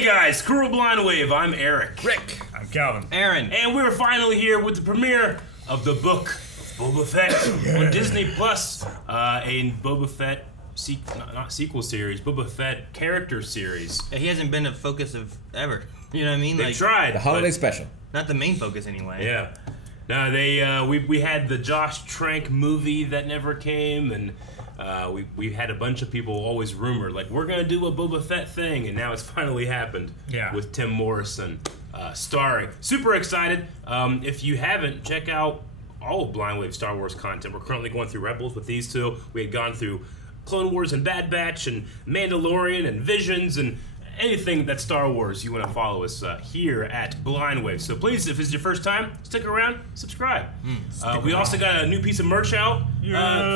Hey guys, Crew of Blind Wave, I'm Eric. Rick. I'm Calvin. Aaron. And we're finally here with the premiere of the book of Boba Fett on Disney Plus. A Boba Fett, not sequel series, Boba Fett character series. He hasn't been a focus of ever. You know what I mean? They tried. The holiday special. Not the main focus anyway. Yeah. No, they we had the Josh Trank movie that never came, and we had a bunch of people always rumored like we're gonna do a Boba Fett thing, and now it's finally happened. Yeah. With Tim Morrison starring. Super excited. If you haven't, check out all of Blind Wave Star Wars content. We're currently going through Rebels with these two. We had gone through Clone Wars and Bad Batch and Mandalorian and Visions and anything that's Star Wars. You want to follow us here at Blind Wave. So please, if it's your first time, stick around, subscribe. We also got a new piece of merch out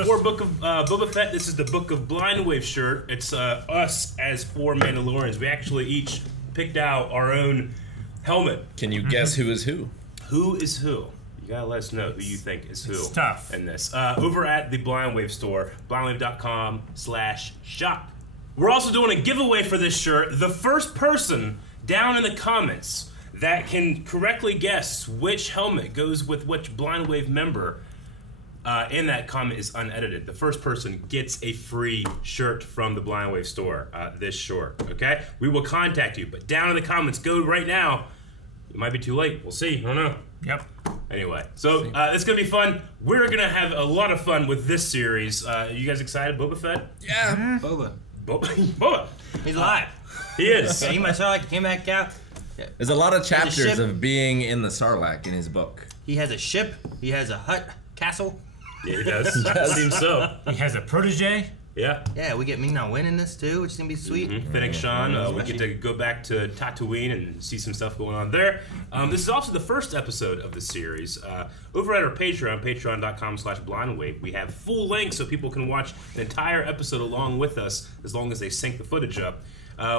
for Book of Boba Fett. This is the Book of Blind Wave shirt. It's us as 4 Mandalorians. We actually each picked out our own helmet. Can you guess who is who? Who is who? You gotta let us know who you think is who. It's tough. In this. Over at the Blind Wave store, blindwave.com/shop. We're also doing a giveaway for this shirt. The first person down in the comments that can correctly guess which helmet goes with which Blind Wave member in that comment is unedited. The first person gets a free shirt from the Blind Wave store, this short, okay? We will contact you, but down in the comments, go right now. It might be too late. We'll see. I don't know. Yep. Anyway, so it's going to be fun. We're going to have a lot of fun with this series. You guys excited? Boba Fett? Yeah. Boba. Boba. He's alive. He is. Yeah, he might sound like he came back out. Yeah. There's a lot of chapters ship. of being in the Sarlacc in his book. He has a ship. He has a hut, castle. Yeah, he does. Seems so. He has a protege. Yeah. Yeah, we get Ming-Na Wen in this too, which is gonna be sweet. Fennec Shan, we get to go back to Tatooine and see some stuff going on there. This is also the first episode of the series. Over at our Patreon, patreon.com/blindwave, we have full length so people can watch an entire episode along with us as long as they sync the footage up.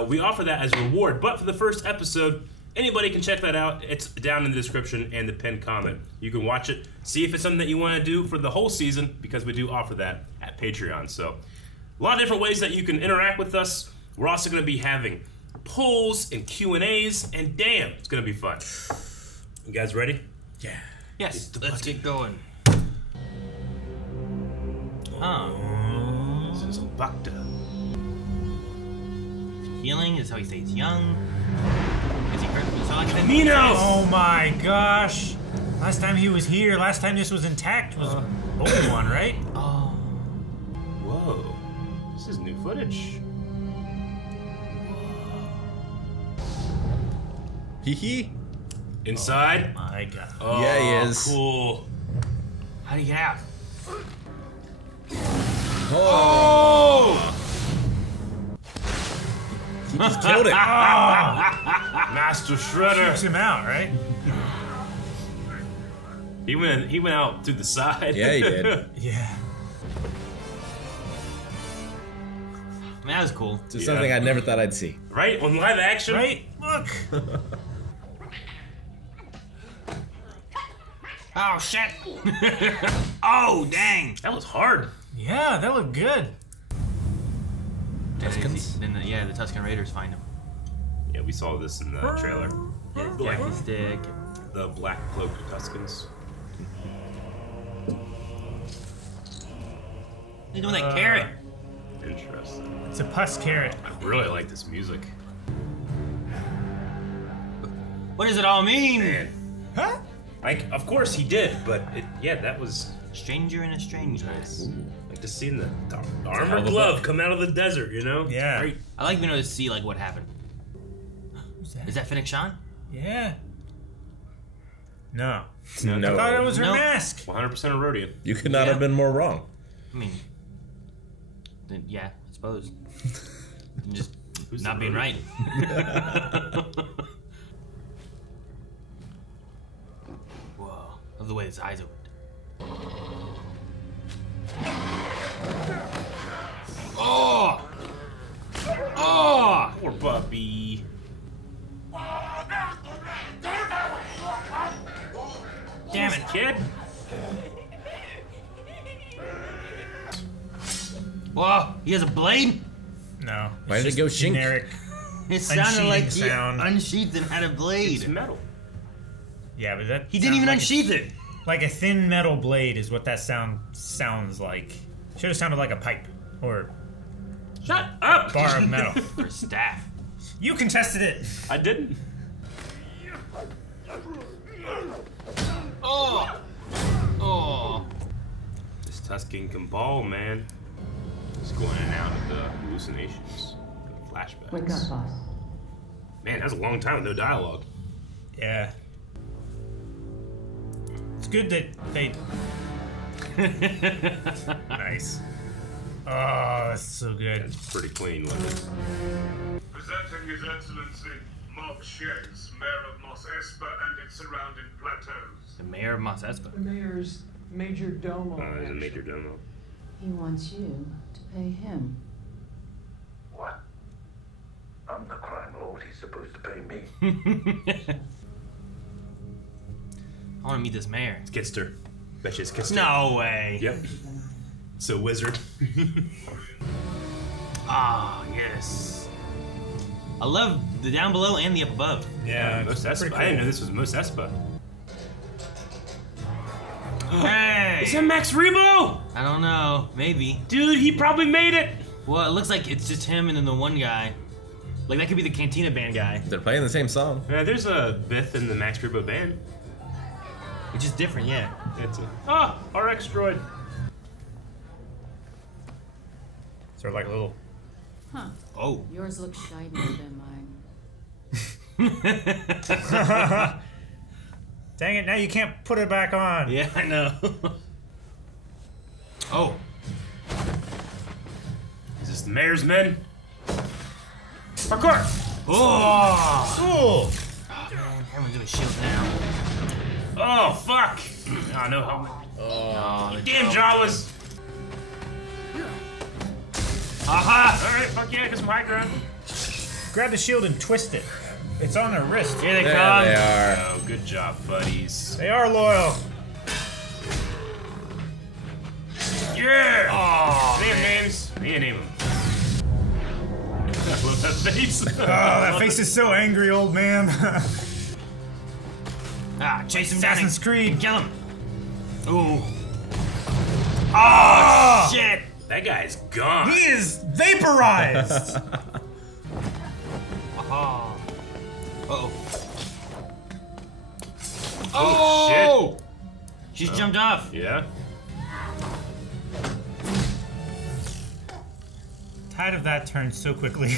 We offer that as a reward, but for the first episode, anybody can check that out. It's down in the description and the pinned comment. You can watch it, see if it's something that you want to do for the whole season, because we do offer that at Patreon. So a lot of different ways that you can interact with us. We're also going to be having polls and Q&As, and damn, it's going to be fun. You guys ready? Yeah. Yes, let's get going. This is Bacta. Healing is how he stays young. Is he hurt? It's not like that. Minos! Oh my gosh. Last time he was here, last time this was intact was Obi-Wan, right? Oh. Whoa. This is new footage. Hee hee. Inside? My God. Oh, Yeah, he is. Cool. How do you get out? Oh! He just killed it. Master Shredder. Kicks him out, right? He went out to the side. Yeah, he did. Yeah. I mean, that was cool. Just something I never thought I'd see. Right? On live action? Right? Look. Oh shit! Oh dang! That was hard. Yeah, that looked good. Tuscans? Then the Tuscan Raiders find him. Yeah, we saw this in the trailer. Yeah, Jackie Stick. The black cloaked Tuscans. He's doing that carrot. Interesting. It's a pus carrot. I really like this music. What does it all mean? Man. Huh? Like, of course he did, but yeah, that was Stranger in a strange place. like just seeing the armored glove come out of the desert, you know? Yeah. Great. I like being able to see like what happened. Who's that? Is that Fennec Shan? Yeah. No. No. I thought it was her No. mask. 100% Erodian. You could not Yeah. have been more wrong. I mean, then, yeah, I suppose. Just Who's not the being right. Whoa! Love the way his eyes opened. Oh! Oh! Poor puppy. Damn it! Kid. Whoa! He has a blade? No. Why it's did it just go shink? generic It sounded like he sound. unsheathed and had a blade. It's metal. Yeah, but that He didn't even sounds unsheath it. Like a thin metal blade is what that sounds like. Should have sounded like a pipe or Shut up! bar of metal. Or a staff. You contested it. I didn't. Oh! Oh! This Tuscan Cabal, man. It's going in and out of the hallucinations, the flashbacks. Wake up, boss. Man, that's a long time with no dialogue. Yeah. It's good that they. Nice. Oh, that's so good. It's pretty clean looking. Presenting His Excellency Mark Shays, Mayor of Mos Espa and its surrounding plateaus. The mayor of Mos Espa. The mayor's major domo. He's a major domo. He wants you to pay him. What? I'm the crime lord. He's supposed to pay me. I want to meet this mayor. It's Kitster. Bet you it's Kitster. No way. Yep. So wizard. Ah, yes. I love the down below and the up above. Yeah, Mos it's Espa. pretty I didn't know cool. this was Mos Espa. Hey! Is that Max Rebo? I don't know. Maybe. Dude, he probably made it. Well, it looks like it's just him and then the one guy. Like, that could be the Cantina Band guy. They're playing the same song. Yeah, there's a Bith in the Max Rebo band. It's just different, yeah. It's a RX droid. Sort of like a little. Huh. Oh. Yours looks shinier than mine. Dang it! Now you can't put it back on. Yeah, I know. Oh. Is this the mayor's men? Parkour! Oh! Cool. Oh, man, everyone's doing shields now. Oh, fuck! Oh, no helmet. Oh, Damn Jawas! Aha! Alright, fuck yeah, get some high ground. Grab the shield and twist it. It's on their wrist. Here they There come. they are. Oh, good job, buddies. They are loyal. Yeah! Oh, Name man. names. Yeah, name them. I love that face. Oh, that face is so angry, old man. Ah, chase him down. Assassin's Creed. Kill him. Ooh. Oh, Shit. That guy's gone. he is vaporized. Oh. Uh-oh. Oh, She's jumped off. Yeah? Tide of that turned so quickly.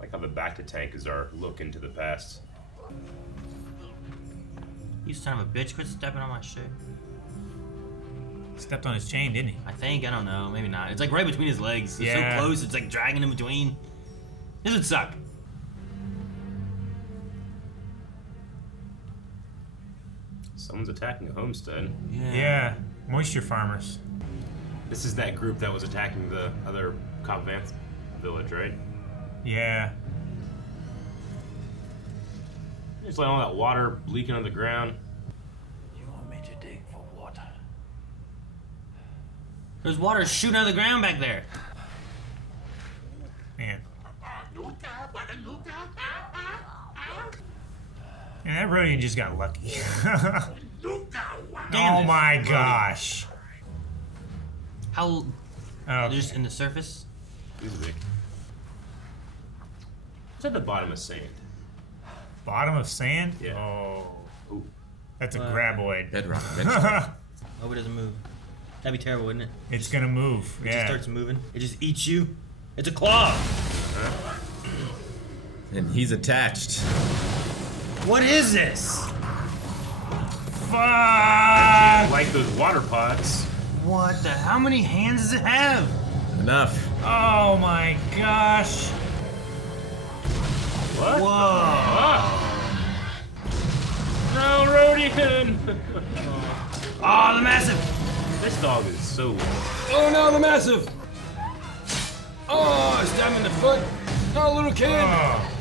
Like how the back to tank is our look into the past. You son of a bitch, quit stepping on my shit. Stepped on his chain, didn't he? I think, I don't know, maybe not. It's like right between his legs. It's Yeah. so close, it's like dragging in between. This would suck. Someone's attacking a homestead. Yeah. Moisture farmers. This is that group that was attacking the other Cobb Vanth village, right? Yeah. Just letting all that water leaking on the ground. You want me to dig for water? There's water shooting out of the ground back there. Man. And that Rodian just got lucky. Damn Oh this my Rodian. gosh. How, Oh, just in the surface? Easily. It's at the bottom of sand. bottom of sand? Yeah. Oh. Ooh. That's a graboid. Bedrock eventually. Hope it doesn't move. That'd be terrible, wouldn't it? It's gonna move. It Yeah. just starts moving. It just eats you. It's a claw. And he's attached. What is this? Fuck! I like those water pods. What the? How many hands does it have? Enough. Oh my gosh. What? Whoa. No, Rodian! Oh, the massive. This dog is so... Oh no, the massive. Oh, stab him in the foot. Oh, little kid. Oh.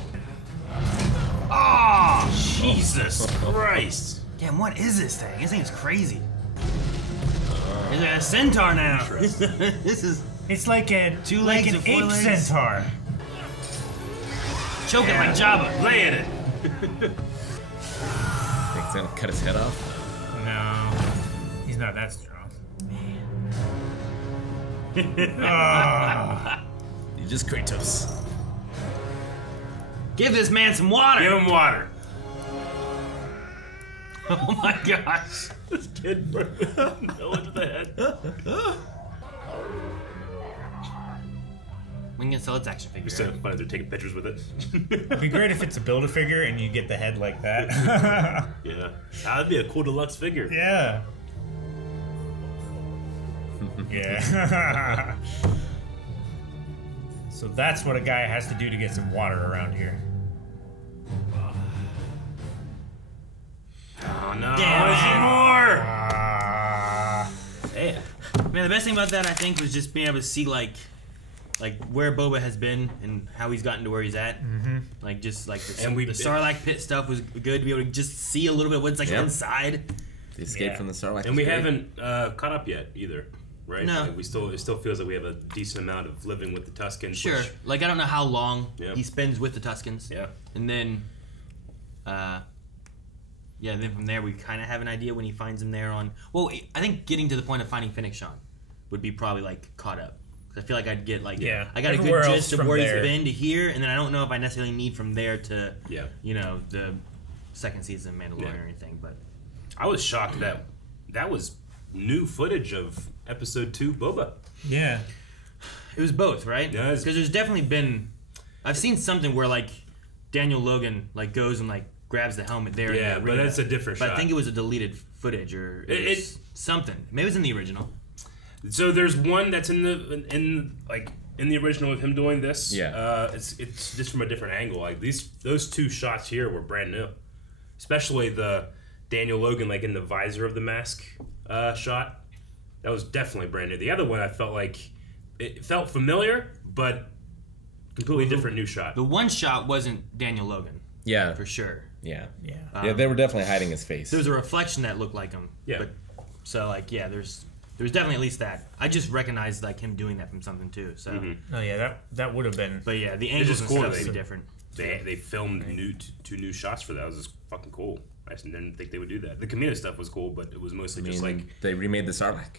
Oh, Jesus Christ. damn, what is this thing? This thing is crazy. He's a centaur now. This is It's like a Two like legs an and four ape legs. centaur. choking like Jabba. Lay in it. Think he's gonna cut his head off? No, he's not that strong. Ah. You're just Kratos. Give this man some water. Give him water. Oh my gosh. This kid burned no into the head. We can sell its action figure. It's so funny they're taking pictures with it. It'd be great if it's a Build-A-Figure and you get the head like that. Yeah. That'd be a cool deluxe figure. Yeah. Yeah. So that's what a guy has to do to get some water around here. Oh no. Damn Is it. there more? Yeah. Man, the best thing about that I think was just being able to see like where Boba has been and how he's gotten to where he's at. Mm-hmm. Like just like the, And the Sarlacc pit stuff was good to be able to just see a little bit of what's like Yep. inside. The escape Yeah. from the Sarlacc. And was we great. haven't caught up yet either, right? No. Like it still feels like we have a decent amount of living with the Tuskens. Sure. which- Like I don't know how long Yeah. he spends with the Tuskens. Yeah. And then and then from there we kind of have an idea when he finds him there on. Well, I think getting to the point of finding Fennec Shand would be probably like caught up. Cause I feel like I'd get like Yeah. I got a Everywhere good else gist of from where there. he's been to here, and then I don't know if I necessarily need from there to Yeah. the second season of Mandalorian Yeah. or anything. But I was shocked that was new footage of episode 2 Boba. Yeah. it was both, right? Yeah, Because there's definitely been I've seen something where like Daniel Logan like goes and like grabs the helmet there. Yeah, in the but arena. that's a different But shot. I think it was a deleted footage or It- was something. Maybe it was in the original. So there's one that's in the original of him doing this. Yeah. It's just from a different angle. Like those two shots here were brand new, especially the Daniel Logan like in the visor of the mask shot. That was definitely brand new. The other one I felt like it felt familiar, but completely different new shot. The one shot wasn't Daniel Logan Yeah. for sure. Yeah. Yeah. Yeah, they were definitely hiding his face. There was a reflection that looked like him. Yeah. But, so like there's definitely at least that. I just recognized like him doing that from something too. So, Oh yeah, that would have been. but yeah, the It's angles just and cool stuff that would be they- different. They filmed two new shots for that. It was just fucking cool. I just didn't think they would do that. The Camino stuff was cool, but it was mostly just like they remade the Sarlacc.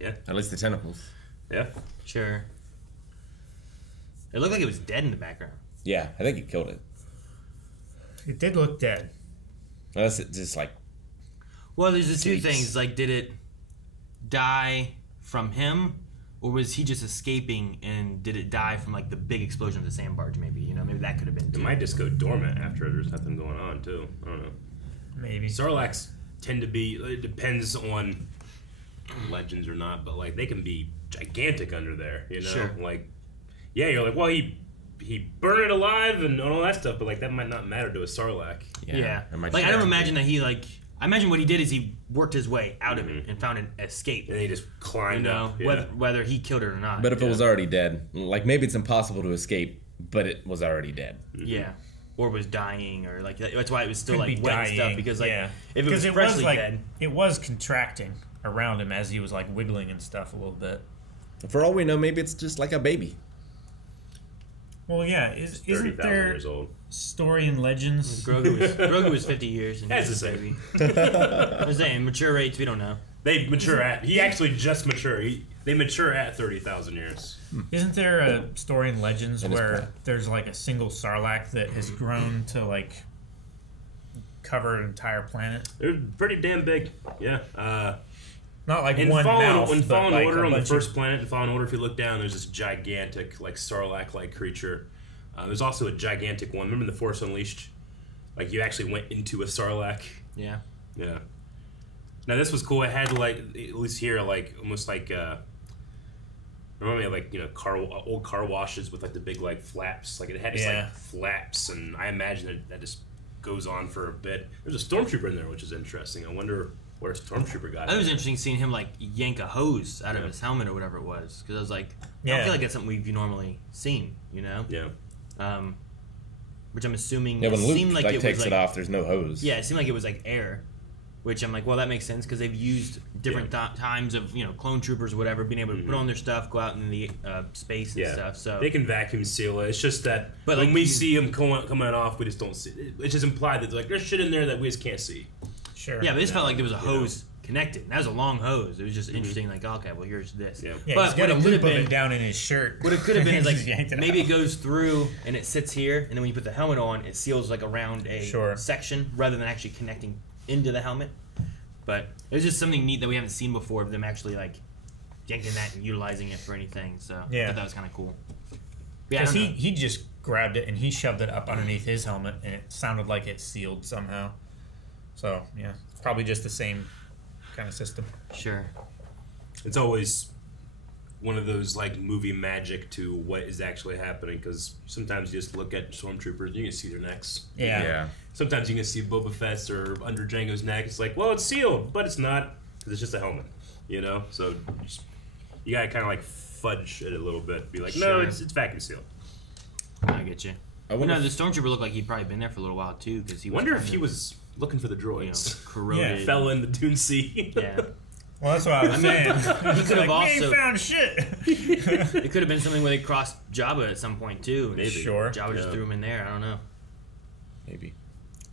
yeah, At least the tentacles. yeah. Sure. It looked like it was dead in the background. Yeah, I think he killed it. It did look dead. Unless it's just like Well, there's the two Sleeps. things. Like, did it die from him, or was he just escaping? And did it die from like the big explosion of the sand barge? Maybe maybe that could have been. It Too. might just go dormant after there's nothing going on too. I don't know. Maybe. Sarlaccs tend to be. It depends on legends or not, but like they can be gigantic under there. You know, Sure. like yeah, you're like, well, he burned it alive and all that stuff, but like that might not matter to a Sarlacc. Yeah. it might Like I just- don't imagine that he like. I imagine what he did is he worked his way out of it and found an escape. And then he just climbed up. Yeah. whether he killed it or not. But if it was already dead, like maybe it's impossible to escape, but it was already dead. yeah, or was dying, or like that's why it was still Could like be wet dying. and stuff. Because like yeah. if it was Because freshly like dead, it was contracting around him as he was like wiggling and stuff a little bit. For all we know, maybe it's just like a baby. Well, yeah. Isn't 30,000 there years old. story and legends? Grogu was 50 years. And That's he was the a same. baby. I'm saying mature rates we don't know. They mature at. He actually just mature. They mature at 30,000 years. Isn't there a story in Legends That is where correct. there's like a single Sarlacc that has grown to like cover an entire planet? They're pretty damn big. Yeah. Not like In one mouth, in but Fallen like Order, a on the bunch first of, planet, in Fallen Order, if you look down, there's this gigantic, like Sarlacc-like creature. There's also a gigantic one. Remember in The Force Unleashed? Like you actually went into a Sarlacc. Yeah. Yeah. Now this was cool. It had like at least here like almost like remember like old car washes with like the big like flaps. Like it had just Yeah. like flaps, and I imagine that just goes on for a bit. There's a stormtrooper in there, which is interesting. I wonder where a stormtrooper got. That was in. interesting seeing him like yank a hose out of Yeah. his helmet or whatever it was. Because I was like, I Yeah. don't feel like that's something we've normally seen, Yeah. Which I'm assuming Yeah, it when Luke seemed like it takes was it like, off, there's no hose. Yeah, it seemed like it was like air. Which I'm like, well, that makes sense because they've used different times of clone troopers or whatever, being able to put on their stuff, go out in the space and stuff. So they can vacuum seal it. It's just that But, when like, we see them coming off, we just don't see it. It's just implied that there's shit in there that we just can't see. Sure. yeah, but this felt like there was a hose connected. That was a long hose. It was just interesting. Like, okay, well, here's this. Yeah. Yeah, But he's got what a it could loop have of been it down in his shirt. What it could have been is Just yanked like it maybe out. it goes through and it sits here, and then when you put the helmet on, it seals like around a Sure. section rather than actually connecting into the helmet. But it was just something neat that we haven't seen before of them actually like yanking that and utilizing it for anything. So I Yeah. thought that was kind of cool. Yeah, I Because don't know. he just grabbed it and he shoved it up underneath his helmet, and it sounded like it sealed somehow. So yeah, probably just the same kind of system. Sure. It's always one of those like movie magic to what is actually happening, because sometimes you just look at stormtroopers, you can see their necks. Yeah. Sometimes you can see Boba Fett's or under Django's neck. It's like, well, it's sealed, but it's not, because it's just a helmet. So you gotta kind of like fudge it a little bit. Be like, no, Sure. it's vacuum sealed. I get you. I Well, wonder no, the if- stormtrooper looked like he'd probably been there for a little while too, because he was Wonder if kind he of, was looking for the droids. corroded. Fell in the Dune Sea. Yeah. Well, that's what I was saying. He could have We also. ain't found shit. It could have been something where they crossed Jabba at some point too. and Maybe. Sure. Jabba just Yeah. threw him in there. I don't know. Maybe.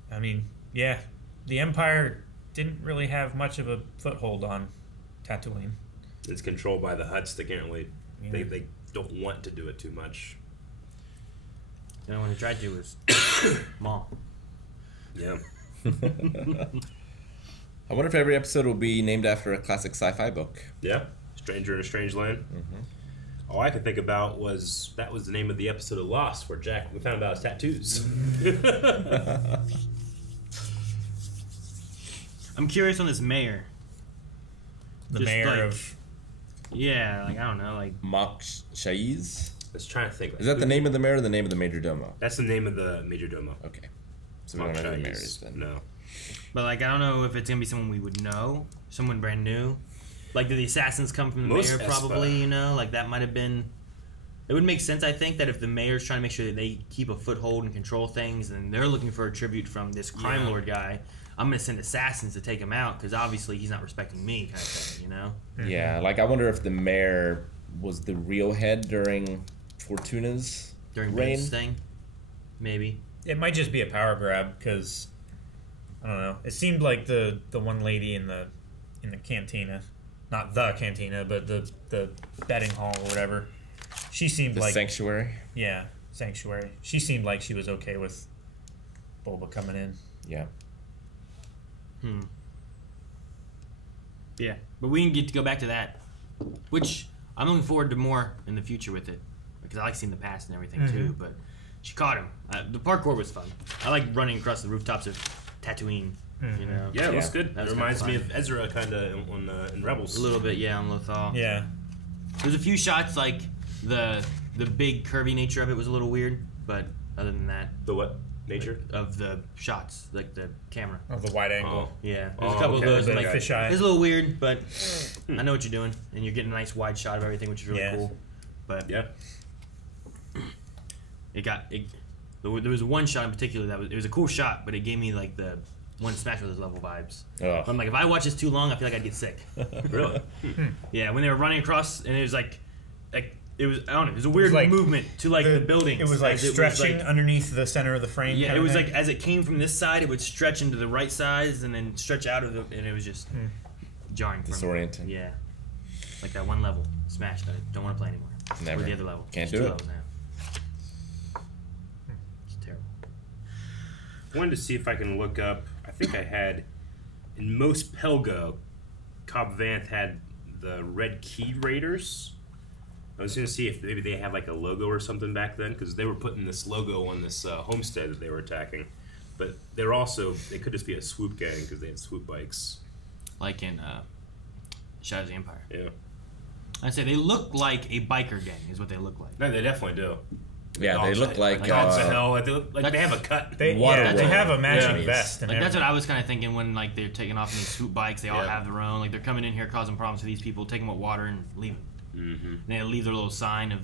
I mean, yeah, the Empire didn't really have much of a foothold on Tatooine. It's controlled by the Hutts. They can't really. Yeah. They don't want to do it too much. The only one who tried to was Maul. Yeah. I wonder if every episode will be named after a classic sci-fi book. Yeah. Stranger in a Strange Land. All I could think about was that was the name of the episode of Lost where we found out his tattoos. I'm curious on this mayor. The Just mayor like- of Yeah, like I don't know, like Mok Shaiz? Let's try to think. Is that the name of the mayor or the name of the major domo? That's the name of the major domo. Okay. So we don't know who the mayor is then. No. but like I don't know if it's gonna be someone we would know, someone brand new. Like did the assassins come from the Most mayor? Probably, like that might have been. It would make sense, I think, that if the mayor's trying to make sure that they keep a foothold and control things, and they're looking for a tribute from this crime lord guy, I'm gonna send assassins to take him out because obviously he's not respecting me, kind of thing, Yeah, like I wonder if the mayor was the real head during Fortuna's During reign. Ben's thing, maybe. it might just be a power grab because I don't know. It seemed like the one lady in the cantina, not the cantina, but the betting hall or whatever. She seemed The like sanctuary. yeah, sanctuary. She seemed like she was okay with Boba coming in. Yeah. Yeah, but we can get to go back to that, which I'm looking forward to more in the future with it, because I like seeing the past and everything too. But she caught him. The parkour was fun. I like running across the rooftops of Tatooine. You know, Yeah, it looks Yeah. good. That It was reminds kinda me fun. of Ezra kind of in Rebels. a little bit. Yeah, on Lothal. Yeah, There's a few shots like the big curvy nature of it was a little weird, but other than that, The what? Nature? of the shots, like the camera. of the wide angle. Yeah, there's Oh, a couple okay. of those. The Like, fisheye. it's a little weird, but I know what you're doing, and you're getting a nice wide shot of everything, which is really Yeah. cool. But Yeah. there was one shot in particular it was a cool shot, but it gave me like the one Smash Brothers level vibes. Oh. I'm like, if I watch this too long, I feel like I'd get sick. Really? Yeah, when they were running across, and it was like it was I don't know, it was a weird like movement to like the buildings. It was like as stretching like- underneath the center of the frame. yeah, kinda it was thing. like as it came from this side, it would stretch into the right sides and then stretch out of and it was just jarring. From Disorienting. Yeah, like that one level, Smash that I don't want to play anymore. Never. Or the other level. Can't There's do two it. levels now. It's terrible. I wanted to see if I can look up. I think I had in most Pelgo, Cobb Vanth had the Red Key Raiders. I was going to see if maybe they had like a logo or something back then, because they were putting this logo on this homestead that they were attacking. But they're also, they could just be a swoop gang because they had swoop bikes. Like in Shadows of the Empire. Yeah. I'd say they look like a biker gang, is what they look like. No, they definitely do. Yeah, they Dogs look like dogs of hell. Like they, look, like they That's- have a cut. they, water yeah, they roll. have a matching Yeah. vest. And Like that's everything. what I was kind of thinking when like they're taking off in these swoop bikes. They all Yeah. have their own. Like they're coming in here causing problems to these people, taking what water and leaving. Mm-hmm. And they leave their little sign of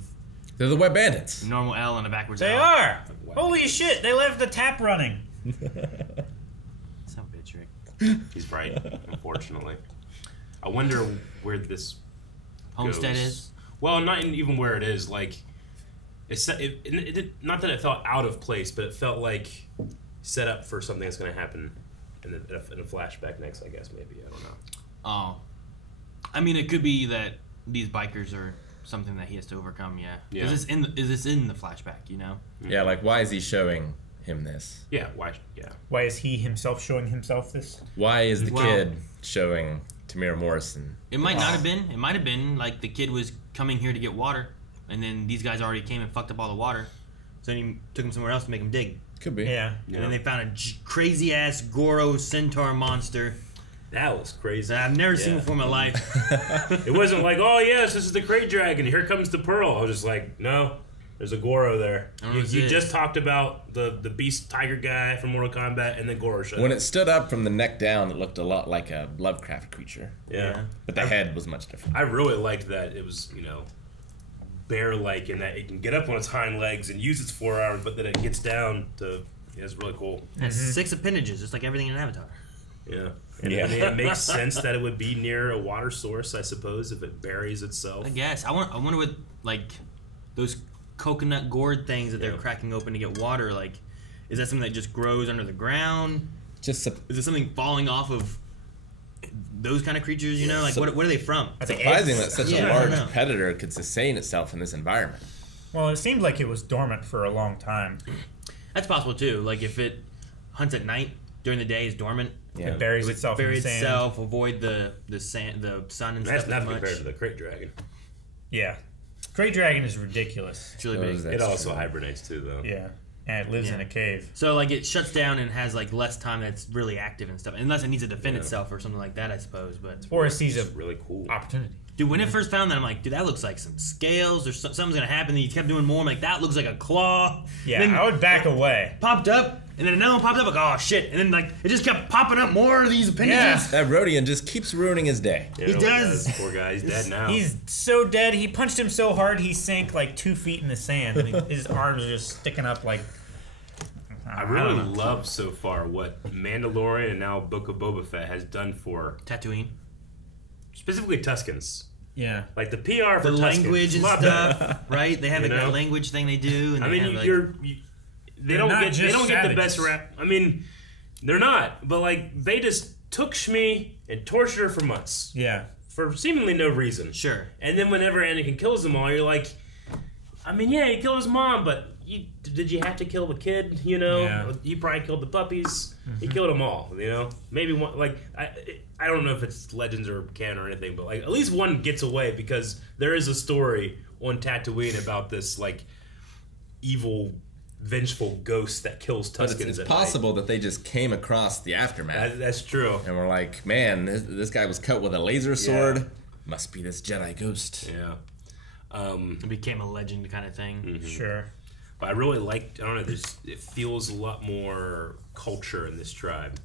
They're the wet bandits. normal L and a backwards They L. are. Wow. Holy shit! They left the tap running. Son of a bitch, Rick. He's right, unfortunately. I wonder where this Homestead goes. is. Well, not even where it is. Like, not that it felt out of place, but it felt like set up for something that's going to happen in a flashback next. I guess maybe I don't know. Oh, I mean, it could be that these bikers are something that he has to overcome. Yeah. Yeah. Is this in the flashback? You know. Yeah, like why is he showing him this? Yeah. Why? Yeah. Why is he himself showing himself this? Why is the Well- kid showing Tamira Morrison? It might not have been. It might have been like the kid was coming here to get water, and then these guys already came and fucked up all the water. So then he took him somewhere else to make him dig. Could be. Yeah. And then they found a crazy ass Goro centaur monster That was crazy. that I've never seen Yeah. before in my life. It wasn't like, oh yes, this is the Crate Dragon. Here comes the Pearl. I was just like, no, there's a Goro there. You just talked about the Beast Tiger guy from Mortal Kombat, and then Goro showed When up. it stood up from the neck down, it looked a lot like a Lovecraft creature, Yeah. but the head was much different. I really liked that it was, bear-like in that it can get up on its hind legs and use its forearms, but then it gets down to. Yeah, it's really cool. It has 6 appendages, just like everything in Avatar. Yeah. And Yeah. I mean, it makes sense that it would be near a water source, I suppose, if it buries itself. I guess. I wonder what, like, those coconut gourd things that they're Yeah. cracking open to get water, like, is that something that just grows under the ground? Just Is it something falling off of those kind of creatures, you know? Like, what are they from? I think surprising eggs. that such Yeah, a I don't large know. predator could sustain itself in this environment. Well, it seemed like it was dormant for a long time. That's possible, too. Like, if it hunts at night, during the day is dormant. Yeah. It buries It would itself bury in the sand. itself, avoid the sand, the sun and That's stuff as nothing much. compared to the Crate Dragon. Yeah. Great Dragon is ridiculous. It's really What big. is that? It That's also true. hibernates, too, though. Yeah. And it lives Yeah. in a cave. So, like, it shuts down and has, like, less time that's really active and stuff. Unless it needs to defend itself or something like that, I suppose. But, Or it sees It's a really cool. opportunity. dude, when it first found that, I'm like, dude, that looks like some scales or something's going to happen. Then you kept doing more. I'm like, that looks like a claw. Yeah, Then I would back away. popped up, and then another one popped up, like, oh, shit. And then, like, it just kept popping up more of these appendages. That Rodian just keeps ruining his day. Yeah, He it does. Poor guy, he's dead now. He's so dead. He punched him so hard he sank like 2 feet in the sand. And his arms are just sticking up like. I really love so far what Mandalorian and now Book of Boba Fett has done for Tatooine. specifically Tuskens. Yeah. Like the PR for The Tuskens. language and Love that. stuff, right? They have like You know? that language thing they do. And I they mean, have, like, they They're don't not get just the savages. best rap. I mean, they're not, but like they just took Shmi and tortured her for months Yeah. for seemingly no reason. Sure. And then whenever Anakin kills them all, you're like, I mean, yeah, he killed his mom, but did you have to kill the kid? You know, Yeah. he probably killed the puppies. He killed them all. You know, maybe one. Like I don't know if it's legends or canon or anything, but like at least one gets away because there is a story on Tatooine about this like evil, vengeful ghost that kills But Tuskens. it's at possible that they just came across the aftermath night. That's true. and were like, man, this guy was cut with a laser sword. Must be this Jedi ghost. Yeah. It became a legend kind of thing. Sure. But I really liked. I don't know. It feels a lot more culture in this tribe.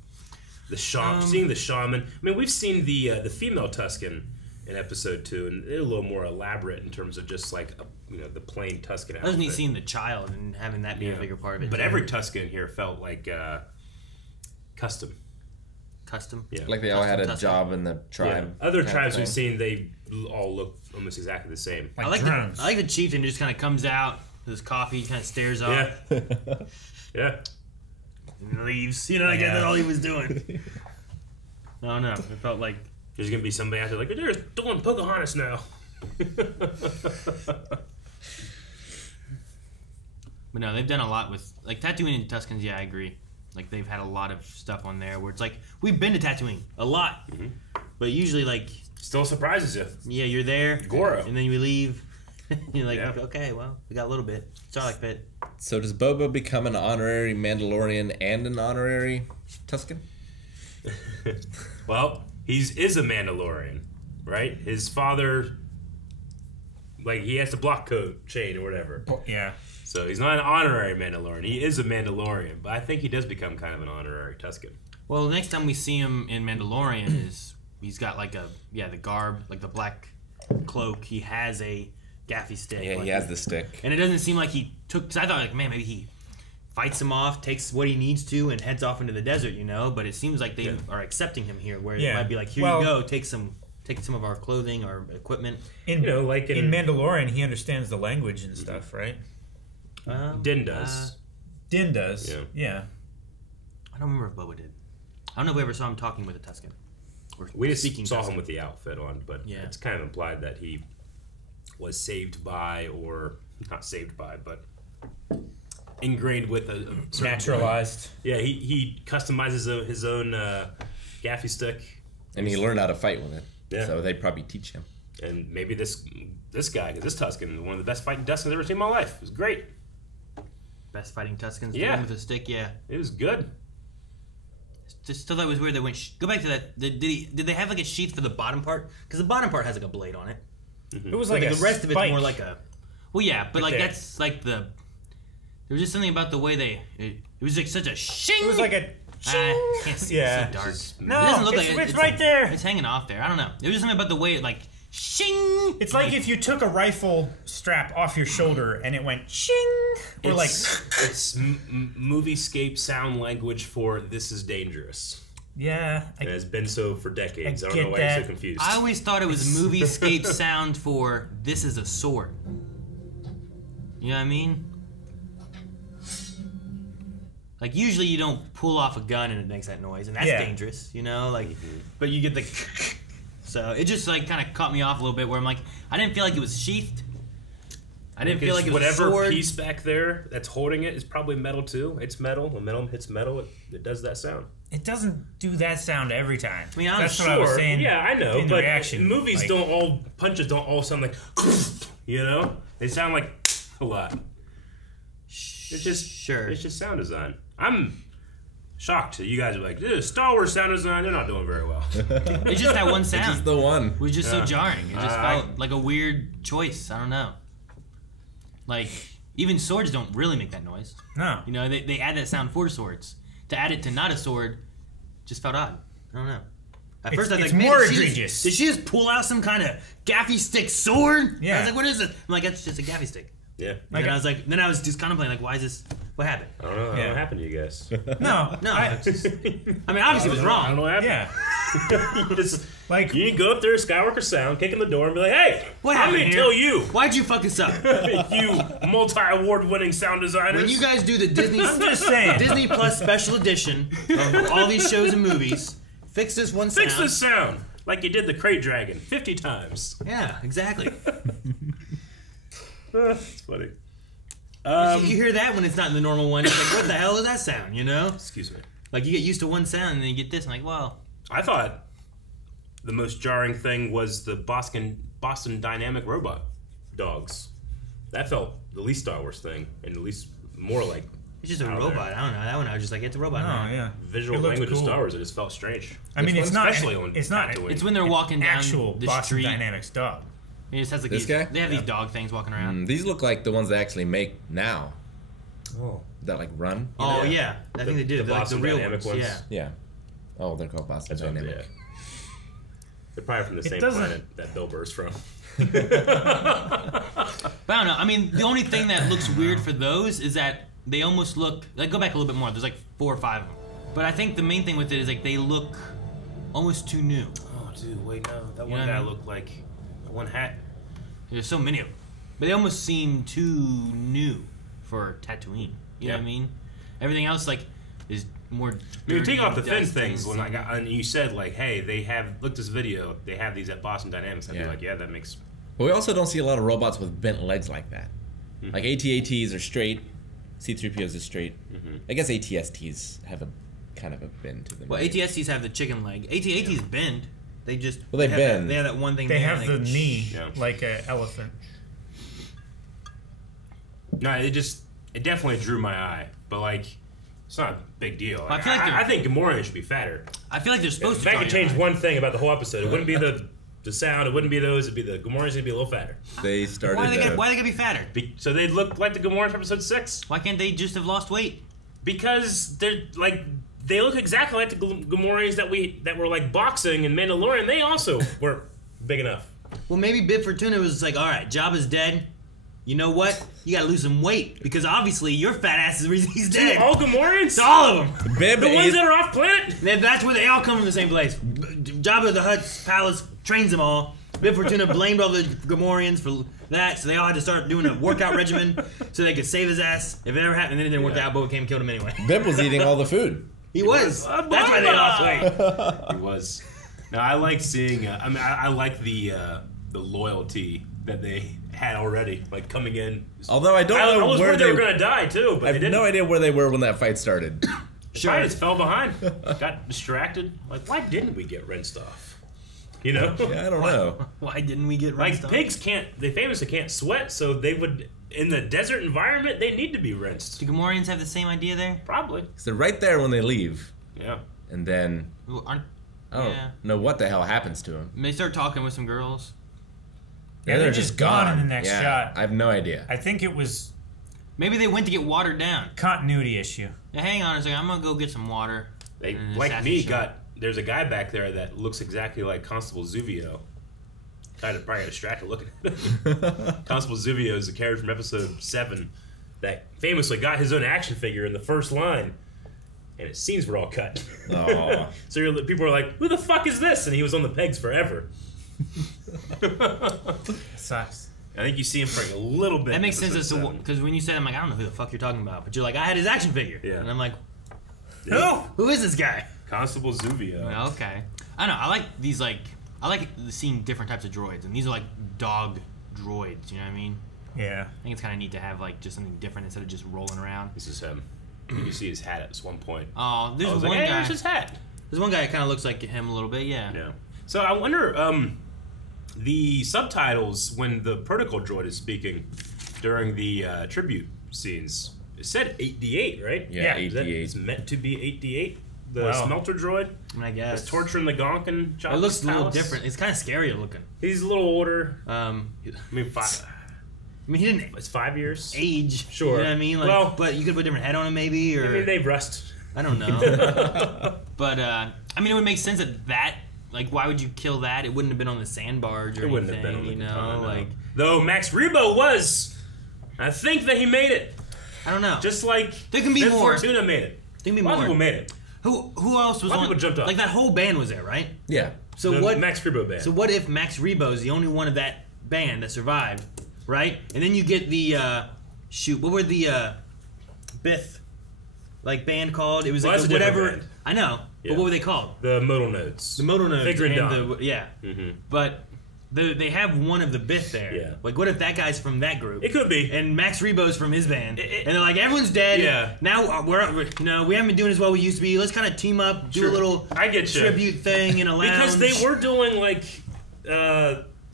The seeing the shaman. I mean, we've seen the female Tusken in episode 2, and they're a little more elaborate in terms of just like the plain Tusken outfit. That was neat seeing the child and having that be a bigger part of it. But too. every Tusken here felt like custom. custom. Yeah. Like they all had a Custom. job in the Yeah. tribe. Other kind of tribes we've thing. seen, they all look almost exactly the same. Like I like drones. the chieftain who just kind of comes out with his coffee, kind of stares off, Yeah. Yeah. and leaves. You know, like Yeah. that's all he was doing. No, it felt like There's gonna be somebody out there like, they're doing Pocahontas now. But no, they've done a lot with like Tatooine and Tuskens. Yeah, I agree. Like they've had a lot of stuff on there where it's like we've been to Tatooine a lot, but usually like Still surprises you. yeah, you're there, Goro. and then you leave. You're like, Yeah. okay, well, we got a little bit. Sarlacc pit. So does Boba become an honorary Mandalorian and an honorary Tusken? Well, is a Mandalorian, right? His father, like, he has the block code chain or whatever. Yeah. So he's not an honorary Mandalorian. He is a Mandalorian, but I think he does become kind of an honorary Tusken. Well, the next time we see him in Mandalorian is he's got like the garb, like the black cloak. He has a gaffy stick. Yeah, like he has the stick. And it doesn't seem like he took. Cause I thought like, man, maybe he fights him off, takes what he needs to, and heads off into the desert. But it seems like they are accepting him here, where it might be like, here you go, take some of our clothing, our equipment. In Mandalorian, he understands the language and stuff, right? Din does. Din does. Yeah. I don't remember if Boba did. I don't know if we ever saw him talking with a Tusken. We just saw him with the outfit on, but it's kind of implied that he was saved by, or not saved by, but ingrained with a certain naturalized. Yeah, he customizes his own gaffy stick, and he learned how to fight with it. Yeah. So they probably teach him. And maybe this guy, because this Tusken is one of the best fighting Tuskens I've ever seen in my life. It was great. Best fighting Tuskens, the one with a stick, it was good. Just still thought it was weird. They went. Go back to that. Did they have like a sheath for the bottom part? Because the bottom part has like a blade on it. It was like the rest of it's spike. more like a. Well, yeah, but like that's like the. There was just something about the way it was like such a shing. It was like a. I can't see. Yeah. It's so dark. No, it doesn't look it's, like it's right there. It's hanging off there. I don't know. There was just something about the way it like shing. It's like if you took a rifle strap off your shoulder and it went shing. Or It's moviescape sound language for "this is dangerous." Yeah. It has been so for decades. I don't get know why that. you're so confused. I always thought it was moviescape sound for "this is a sword." You know what I mean? Like usually you don't pull off a gun and it makes that noise, and that's dangerous, but you get the so it just like kind of caught me off a little bit where I'm like, I didn't feel like it was sheathed. I didn't feel like it was whatever a sword. piece back there that's holding it is probably metal too. It's metal. When metal hits metal, it does that sound. It doesn't do that sound every time. I mean, I'm that's sure. what I was saying. Yeah, I know, in the but reaction. movies punches don't all sound like, they sound like a lot. It's just sound design. I'm shocked that you guys are like, Star Wars sound design, they're not doing very well. It's just that one sound. It's just the one. It was just so jarring. It just felt like a weird choice. I don't know. Like, even swords don't really make that noise. No. They add that sound for swords. To add it to not a sword just felt odd. I don't know. At first I was it's like, more did egregious. Did she just pull out some kind of gaffy stick sword? Yeah. I was like, what is it? I'm like, that's just a gaffy stick. Yeah. And then I was just contemplating, like, why is this? What happened? I don't know. What happened to you guys? No. Obviously it was wrong. I don't know what happened. Yeah. You can go up there, Skywalker Sound, kick in the door, and be like, "Hey, What I'm happened going to here? tell you, Why'd you fuck us up? you multi-award-winning sound designers." When you guys do the Disney, I'm just saying. Disney Plus special edition of all these shows and movies, fix this one sound. fix this sound like you did the Crate Dragon 50 times. Yeah, exactly. It's funny. You hear that when it's not in the normal one. It's like, what the hell is that sound? Excuse me. Like you get used to one sound and then you get this. And like, well, I thought the most jarring thing was the Boston Dynamic robot dogs. That felt the least Star Wars thing, and at least more like it's just a robot. I don't know. That one I was just like, it's a robot. Oh, yeah. visual It looked language cool. of Star Wars. It just felt strange. I mean, it's not. Especially on It's not. Tatooine. It's when they're walking down Actual the Boston street. Dynamics dog. It just has like This these. guy? They have these dog things walking around. These look like the ones they actually make now. Oh. That like run. Oh yeah, I think they do. The They're like the Boston real Dynamic ones. ones? Yeah. Yeah. Oh, they're called Boston That's what, Dynamic. yeah. They're probably from the same doesn't- planet that Bill Burr's from. But I don't know. I mean, the only thing that looks weird for those is that they almost look. Like, go back a little bit more. There's like 4 or 5 of them. But I think the main thing with it is like they look almost too new. Oh, dude, wait, no. That You one know what guy I mean? looked like one hat. There's so many of them, but they almost seem too new for Tatooine. You know what I mean? Everything else like is more. I mean, dirty, take off the fin dust things when and- and you said like, hey, they have look this video. They have these at Boston Dynamics. I'd be Yeah. like, yeah, that makes. But we also don't see a lot of robots with bent legs like that. Like AT-ATs are straight, C-3POs are straight. I guess AT-STs have a kind of a bend to them. Well, AT-STs have the chicken leg. AT-ATs bend. They just They have bend. They have that one thing. They there, have the like, knee Yeah. like an elephant. No, it definitely drew my eye, but like, it's not a big deal. I feel like I think Gamorrean should be fatter. I feel like they're supposed If to. I draw could your change eye. one thing about the whole episode, it wouldn't be the sound. It wouldn't be those. It'd be the Gamorreans. It'd be a little fatter. They started. Why they gotta be fatter? So they'd look like the Gamorreans from episode 6. Why can't they just have lost weight? Because they're like they look exactly like the Gamorreans that were like boxing in Mandalorian. They also weren't big enough. Well, maybe Bib Fortuna was like, all right, Jabba's dead. you know what? You gotta lose some weight because obviously your fat ass is the reason he's dead. All Gamorreans? To all of them. Bib The ones is- that are off planet? That's where they all come from the same place. Jabba the Hutt's palace trains them all. Bib Fortuna blamed all the Gamorreans for that, so they all had to start doing a workout regimen so they could save his ass if it ever happened. And then it didn't work out. Boba came and killed him anyway. Bib was eating all the food. He was. That's why they lost weight. He was. No, I like seeing. I like the loyalty that they had already, like coming in. Although I don't I know was where worried they were gonna die too, but I they have didn't. no idea where they were when that fight started. Sure, I just fell behind, got distracted. Like, why didn't we get rinsed off? You know? Yeah, I don't know. Why didn't we get rinsed Like off? pigs can't. They famously can't sweat, so they would in the desert environment. They need to be rinsed. Do Gamorreans have the same idea there? Probably. So they're right there when they leave, Yeah. and then Well, aren't, I don't Yeah. know what the hell happens to them. they start talking with some girls. Yeah, they're just gone in the next Yeah, shot. I have no idea. I think it was Maybe they went to get watered down. continuity issue. Now, hang on a second. I'm gonna go get some water. They And like assassin me shot. got. There's a guy back there that looks exactly like Constable Zuvio. Kind of probably got distracted looking at him. Constable Zuvio is a character from episode 7 that famously got his own action figure in the first line, and his scenes were all cut. Aw. So people were like, "Who the fuck is this?" And he was on the pegs forever. Sucks. I think you see him for a little bit. That makes sense as to episode because when you said, I'm like, I don't know who the fuck you're talking about, but you're like, I had his action figure, Yeah. and I'm like, 7. who is this guy? Constable Zuvio. Well, okay, I don't know. I like these I like seeing different types of droids, and these are like dog droids. You know what I mean? Yeah. I think it's kind of neat to have like just something different instead of just rolling around. This is him. You can see his hat at this one point. Oh, there's I was one like, hey, guy. there's his hat. There's one guy that kind of looks like him a little bit. Yeah. Yeah. So I wonder, the subtitles when the protocol droid is speaking during the tribute scenes, it said 8D8, right? Yeah, Is that 8D8. it's meant to be 8D8? The Wow. smelter droid I mean, I guess is torturing the Gonk and It looks a little palace. different. It's kind of scary looking. He's a little older. I mean, He didn't it's 5 years. age. Sure. You know what I mean? Like, Well- but you could put a different head on him, maybe, or I mean, they rust. I don't know. But I mean, it would make sense that like, why would you kill that? It wouldn't have been on the sand barge or It wouldn't anything. have been on the you know, Katana, no. like Though Max Rebo was. I think that he made it. I don't know. Just like There can be Bib more. Fortuna made it. There can be A lot of more. people made it. Who else was A lot of on? people jumped up. Like that whole band was there, right? Yeah. So The what? Max Rebo band. So what if Max Rebo is the only one of that band that survived, right? And then you get the what were the Bith band called? It was Well, like that's the a different whatever. band. I know, Yeah. but what were they called? The modal notes. The Moto Nodes. Victor and and Don. yeah. Mhm. But they have one of the Bith there. Yeah. Like, what if that guy's from that group? It could be. And Max Rebo's from his band, and they're like, everyone's dead. Yeah. Now we haven't been doing as well we used to be. Let's kind of team up, do Sure. a little I get you. tribute thing in a lounge. Because they were doing like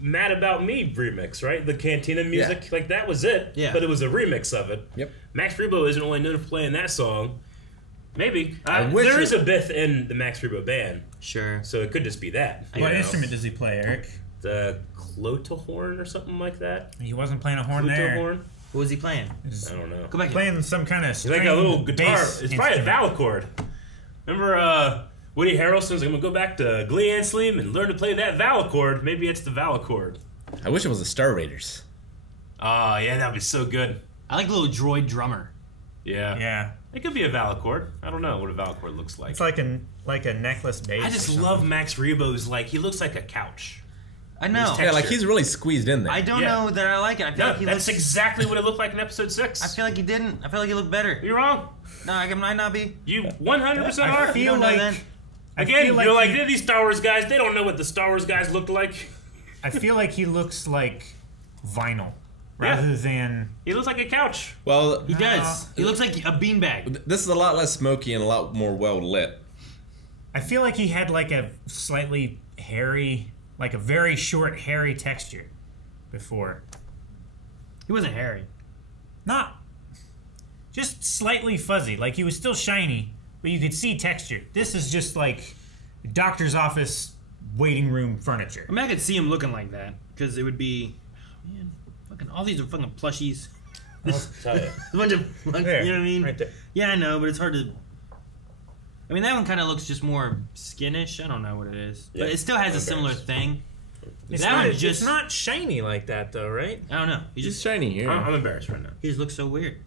Mad About Me remix, right? The Cantina music, Yeah. like that was it. Yeah. But it was a remix of it. Yep. Max Rebo isn't only known for playing that song. Maybe. I wish there it- is a Bith in the Max Rebo band, Sure. so it could just be that. you What know? instrument does he play, Eric? The Clotahorn or something like that. He wasn't playing a horn there. Flutahorn? What was he playing? He's I don't know. Go back. playing some kind of It's like a little guitar. It's probably a vowel. vowel Remember Woody Harrelson's like, I'm going to go back to Glee Ansleem and learn to play that vowel chord. Maybe it's the vowel chord. I wish it was the Star Raiders. Oh, yeah, that would be so good. I like the little droid drummer. Yeah. Yeah, It could be a vowel chord. I don't know what a vowel chord looks like. it's like a necklace base. I just or something. love Max Rebo's, like, he looks like a couch. I know. He's Yeah, like Texture. he's really squeezed in there. I don't Yeah. know that I like it. I feel No, like he that's looks. exactly what it looked like in episode 6. I feel like he didn't. I feel like he looked better. You're wrong. No, I might not be. You 100% I are. feel You don't know like that. Again, feel like you're like, he- they're these Star Wars guys. They don't know what the Star Wars guys looked like. I feel like he looks like vinyl Yeah. rather than. He looks like a couch. Well, He does. He looks like a beanbag. this is a lot less smoky and a lot more well lit. I feel like he had like a slightly hairy, like a very short hairy texture before. He wasn't hairy. Not just slightly fuzzy. Like he was still shiny, but you could see texture. This is just like doctor's office waiting room furniture. I mean, I could see him looking like that because it would be, man, fucking all these are fucking plushies. I'll tell you. A bunch of, you know what I mean? Right there. Yeah, I know, but it's hard to. I mean, that one kind of looks just more skinish. I don't know what it is, Yeah. but it still has a Okay. similar thing. It's That not, one just- it's not shiny like that, though, right? I don't know. He It's just shiny here. I'm embarrassed right now. he just looks so weird.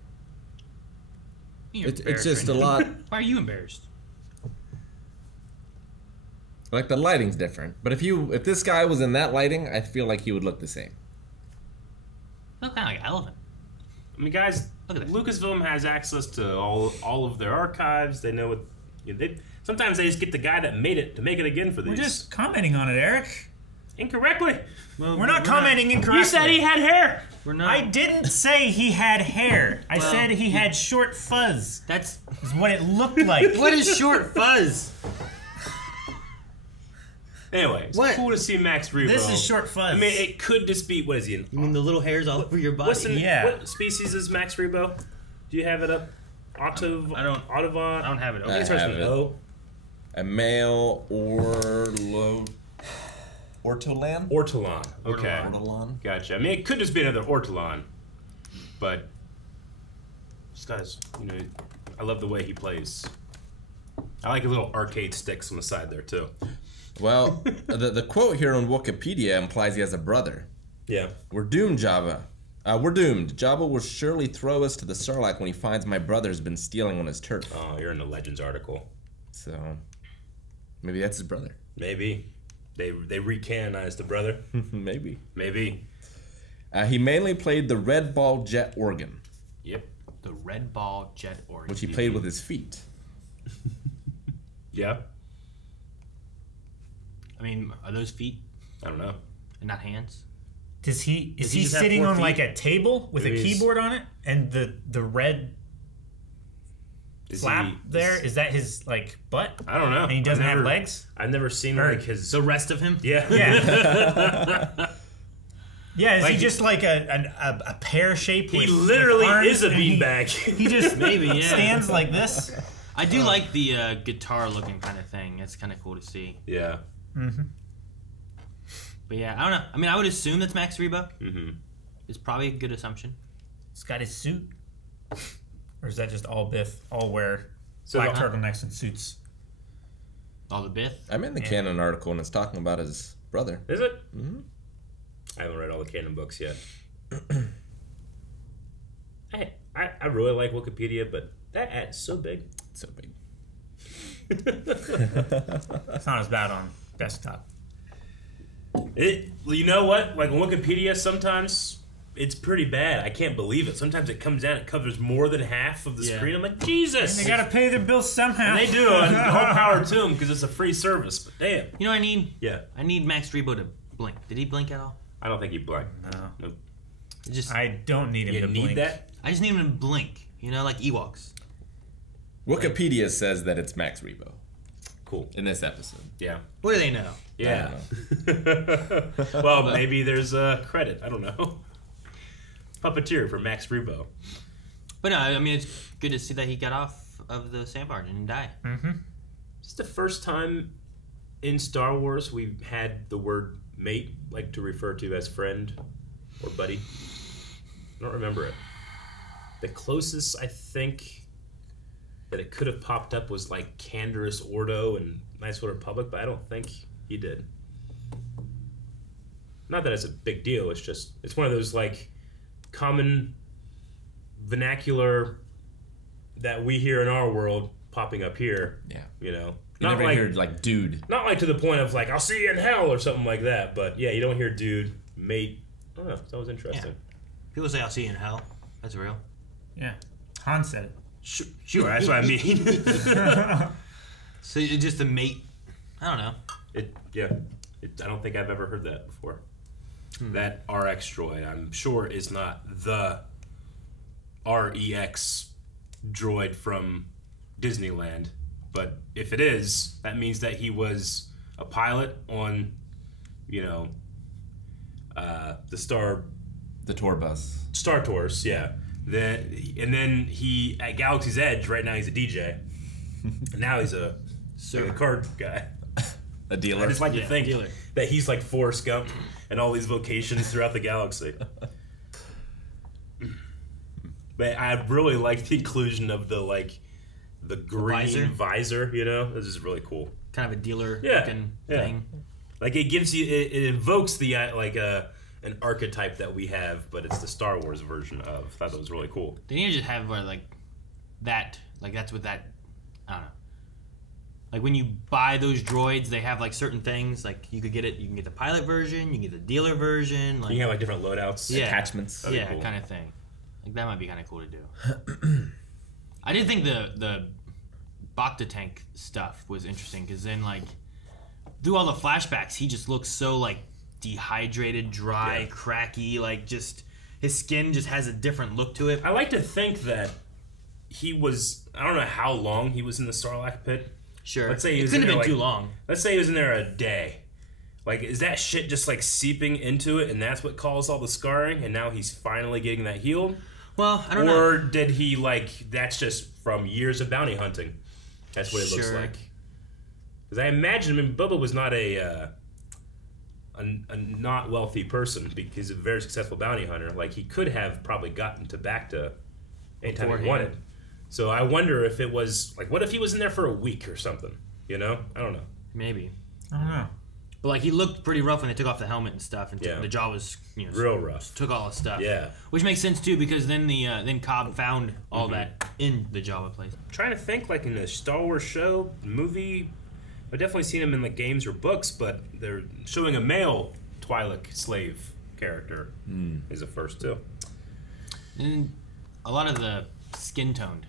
You're It's embarrassed just right a now. lot. Why are you embarrassed? Like the lighting's different. But if this guy was in that lighting, I feel like he would look the same. Look kind of like an elephant. I mean, guys, Look at that. Lucasfilm has access to all of their archives. They know what. Sometimes they just get the guy that made it to make it again for these. We're just commenting on it, Eric. Incorrectly. Well, We're not commenting incorrectly. You said he had hair. We're not. I didn't say he had hair. I Well, said he had short fuzz. That's Is what it looked like. what is short fuzz? Anyway, it's What? cool to see Max Rebo. This is short fuzz. I mean, it could just be, what is he in? You mean the little hairs all over your body? What's in, Yeah. What species is Max Rebo? Do you have it up? I don't Audubon? I don't have it. I Okay. think it starts have with it. O. A male ortolan. Ortolan. Okay. Ortolan. Gotcha. I mean, it could just be another Ortolan, but this guy's, I love the way he plays. I like his little arcade sticks on the side there too. Well, the quote here on Wikipedia implies he has a brother. Yeah. We're doomed, Jabba. We're doomed. Jabba will surely throw us to the Sarlacc when he finds my brother's been stealing on his turf. Oh, you're in the Legends article. So, maybe that's his brother. Maybe they recanonized the brother. Maybe. Maybe. He mainly played the red ball jet organ, Yep. The red ball jet organ. which he played with his feet. Yeah. I mean, are those feet I don't know. and not hands? Is he he just have sitting 4 on feet? like a table with Maybe a he's- keyboard on it and the red Is flap he- there? Is that his like butt? I don't know. And he doesn't I've have never- legs? I've never seen Or- like his. The rest of him? Yeah. Yeah. Yeah, is Like- he just like a pear shape? He with literally arms is a and he- beanbag. He just Maybe, yeah. stands like this. I do like the guitar looking kind of thing. That's kind of cool to see. Yeah. But yeah, I don't know. I mean, I would assume that's Max Rebo. Mm-hmm. It's probably a good assumption. He's got his suit. Or is that just all Biff? All wear So black the- turtlenecks and suits. All the Biff. I'm in the Yeah. canon article and it's talking about his brother. Is it? Mm-hmm. I haven't read all the canon books yet. I really like Wikipedia, but that ad's so big. It's so big. It's not as bad on desktop. You know what? Like on Wikipedia, sometimes it's pretty bad. I can't believe it. Sometimes it comes down, it covers more than half of the Yeah. screen. I'm like, Jesus! They gotta pay their bills somehow. And they do, and all power to them because it's a free service. But damn, You know what I need? yeah. I need Max Rebo to blink. Did he blink at all? I don't think he blinked. No. Nope. It just I don't need him You to need blink. that? I just need him to blink. You know, like Ewoks. Wikipedia says that it's Max Rebo Cool. in this episode. Yeah. What do they know? Yeah. I Well, maybe there's a credit. I don't know. Puppeteer for Max Rebo. But no, I mean, it's good to see that he got off of the sandbar and didn't die. This is the first time in Star Wars we've had the word mate, like to refer to as friend or buddy. I don't remember it. The closest I think that it could have popped up was like Canderous Ordo and Knights of the Republic, but I don't think he did. Not that it's a big deal. It's just it's one of those like common vernacular that we hear in our world popping up here. Yeah. You know, You not never like hear like dude. not like to the point of like I'll see you in hell or something like that. But yeah, you don't hear dude, mate. I don't know. That was interesting. People say, I'll see you in hell. That's real. Yeah. Han said it. Sure, that's what I mean. So it's just a mate. I don't know. I don't think I've ever heard that before. That RX droid, I'm sure, is not the REX droid from Disneyland. But if it is, that means that he was a pilot on, the The tour bus. Star Tours, yeah. And then he at Galaxy's Edge. Right now, he's a DJ. And now he's a card guy. A dealer. I just like to think dealer. that he's like Forrest Gump and all these vocations throughout the galaxy. But I really like the inclusion of the green visor. This is really cool. Kind of a dealer Yeah, looking yeah. thing. Like it gives you, it invokes the an archetype that we have, but it's the Star Wars version of. I thought that was really cool. They need to just have that's what that, I don't know. Like when you buy those droids, they have like certain things. Like you can get the pilot version, you can get the dealer version. Like, You can have like different loadouts. Yeah. Attachments. That'd be yeah, cool. kind of thing. Like that might be kind of cool to do. I did think the Bacta tank stuff was interesting because then like through all the flashbacks, he just looks so like dehydrated, dry, Yeah. cracky. Like just his skin just has a different look to it. I like to think that he was, I don't know how long he was in the Sarlacc pit. Sure, Let's say he it was couldn't in have there, been like- too long. Let's say he was in there a day. Like, is that shit just like seeping into it and that's what caused all the scarring and now he's finally getting that healed? Well, I don't know. Or did he, like, that's just from years of bounty hunting? That's what it looks Sure. like. Because I imagine, Boba was not a not wealthy person because he's a very successful bounty hunter. Like, he could have probably gotten to Bacta anytime he Beforehand. wanted. So I wonder if it was, like, what if he was in there for a week or something? You know? I don't know. Maybe. I don't know. But like he looked pretty rough when they took off the helmet and stuff, and Yeah. the jaw was Real rough. Took all the stuff. Yeah. Which makes sense too because then then Cobb found all Mm-hmm. that in the Jabba place. Trying to think, like, in a Star Wars show, movie, I've definitely seen him in, like, games or books, but they're showing a male Twi'lek slave character is a first, too. And a lot of the skin toned,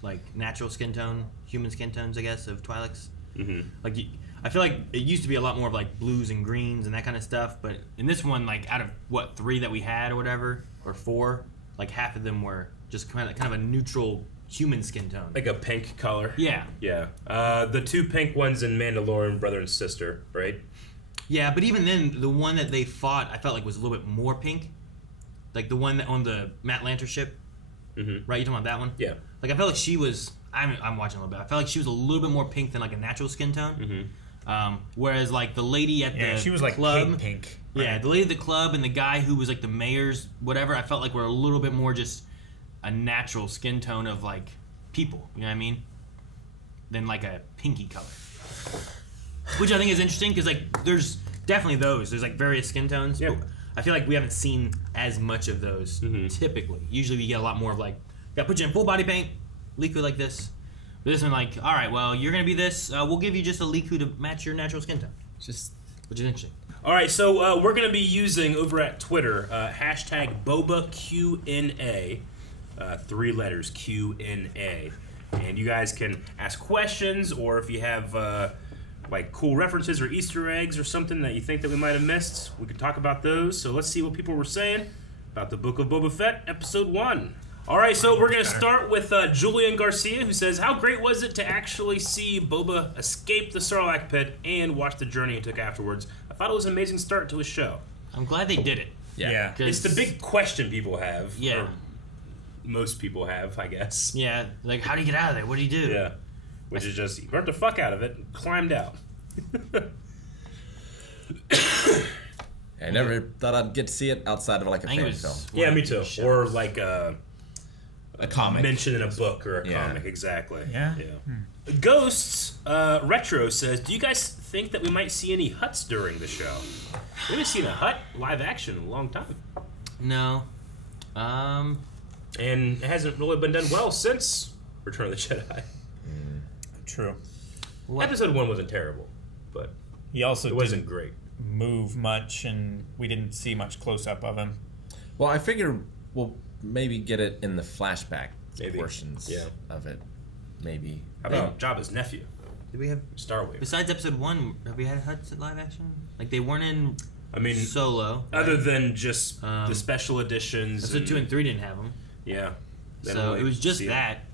like natural skin tone, human skin tones, I guess, of Twi'leks. Mm-hmm. Like I feel like it used to be a lot more of like blues and greens and that kind of stuff, but in this one, like out of what 3 that we had or whatever, or 4, like half of them were just kind of a neutral human skin tone. Like a pink color. Yeah, Yeah. The 2 pink ones in Mandalorian, brother and sister, right? yeah, but even then, the one that they fought, I felt like was a little bit more pink. Like the one that on the Matt Lanter ship, Mm-hmm. right? You talking about that one? Yeah. Like I felt like she was. I'm watching a little bit. I felt like she was a little bit more pink than like a natural skin tone. Mm-hmm. Whereas like the lady at Yeah, the she was like club, pink. yeah, the lady at the club and the guy who was like the mayor's whatever, I felt like were a little bit more just a natural skin tone of like people. You know what I mean? Than like a pinky color, which I think is interesting because like there's definitely those. There's like various skin tones. Yep. But I feel like we haven't seen as much of those typically. Usually we get a lot more of like, got put you in full body paint, liquid like this. But this one, like, all right, well, you're gonna be this. We'll give you just a liku to match your natural skin tone, Just which is interesting. All right, so we're going to be using over at Twitter hashtag BobaQNA, 3 letters QNA, and you guys can ask questions, or if you have like cool references or Easter eggs or something that you think that we might have missed, we can talk about those. So let's see what people were saying about the Book of Boba Fett, Episode 1. All right, so we're going to start with Julian Garcia, who says, how great was it to actually see Boba escape the Sarlacc pit and watch the journey he took afterwards? I thought it was an amazing start to his show. I'm glad they did it. Yeah. 'Cause- It's the big question people have. Yeah. Or most people have, I guess. Yeah, like how do you get out of there? What do you do? Yeah. Which is just, he burnt the fuck out of it and climbed out. I never thought I'd get to see it outside of like a I think it fan was film. Yeah, one me of too. the shows. Or like a comic. mention in a book or a Yeah. comic, exactly. Yeah? Ghosts Retro says, do you guys think that we might see any Hutts during the show? We haven't seen a Hutt live action in a long time. No. And it hasn't really been done well since Return of the Jedi. True. What? Episode 1 wasn't terrible, but He also it wasn't didn't great. move much, and we didn't see much close up of him. Well, I figure we'll maybe get it in the flashback Maybe. portions Yeah. of it. Maybe. How about Jabba's nephew, Did we have Starwave? besides episode 1? Have we had Hutts at live action? Like they weren't in I mean, Solo. other than just the Um, special editions. Episode 2 and 3 didn't have them, Yeah. They so don't it was just see that.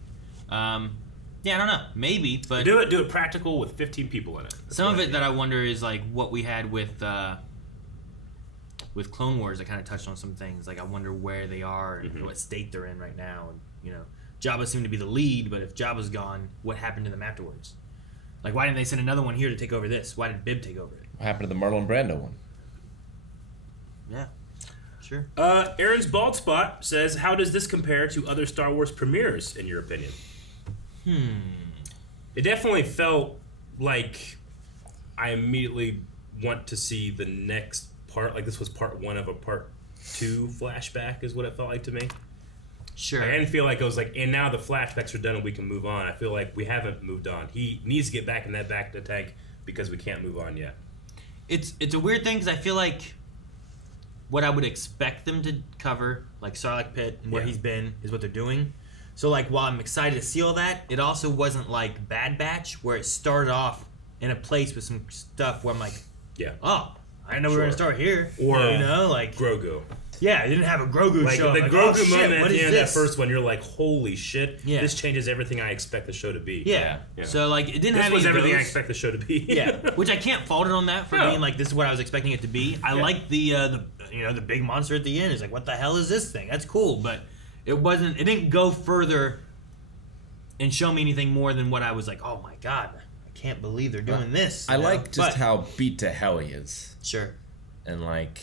Yeah, I don't know. Maybe, but Do it practical with 15 people in it. That's some of what I it that I wonder is like what we had with Clone Wars. I kind of touched on some things. Like I wonder where they are and what state they're in right now. And you know, Jabba seemed to be the lead, but if Jabba's gone, what happened to them afterwards? Like why didn't they send another one here to take over this? Why did Bib take over it? What happened to the Marlon Brando one? Yeah, sure. Aaron's Bald Spot says, how does this compare to other Star Wars premieres, in your opinion? It definitely felt like I immediately want to see the next part. Like this was part 1 of a part 2 flashback, is what it felt like to me. Sure. I didn't feel like it was like, and now the flashbacks are done and we can move on. I feel like we haven't moved on. He needs to get back in that back of the tank because we can't move on yet. It's a weird thing because I feel like what I would expect them to cover, like Sarlacc Pit and where he's been, is what they're doing. So like while I'm excited to see all that, it also wasn't like Bad Batch where it started off in a place with some stuff where I'm like, oh, I didn't know we were gonna start here. Or you know, like Grogu. Yeah, I didn't have a Grogu Like show. the Like, Grogu oh, shit, moment at what the is end of that this? first one, you're like, holy shit, Yeah. this changes everything I expect the show to be. Yeah. So like it didn't This have was any of everything I those. expect the show to be. Yeah, which I can't fault it on that for No. being like this is what I was expecting it to be. I like the the big monster at the end. Is like, what the hell is this thing? That's cool, but it wasn't. It didn't go further and show me anything more than what I was like. Oh my god, I can't believe they're doing this. I you know? like just But- how beat to hell he is, sure. and like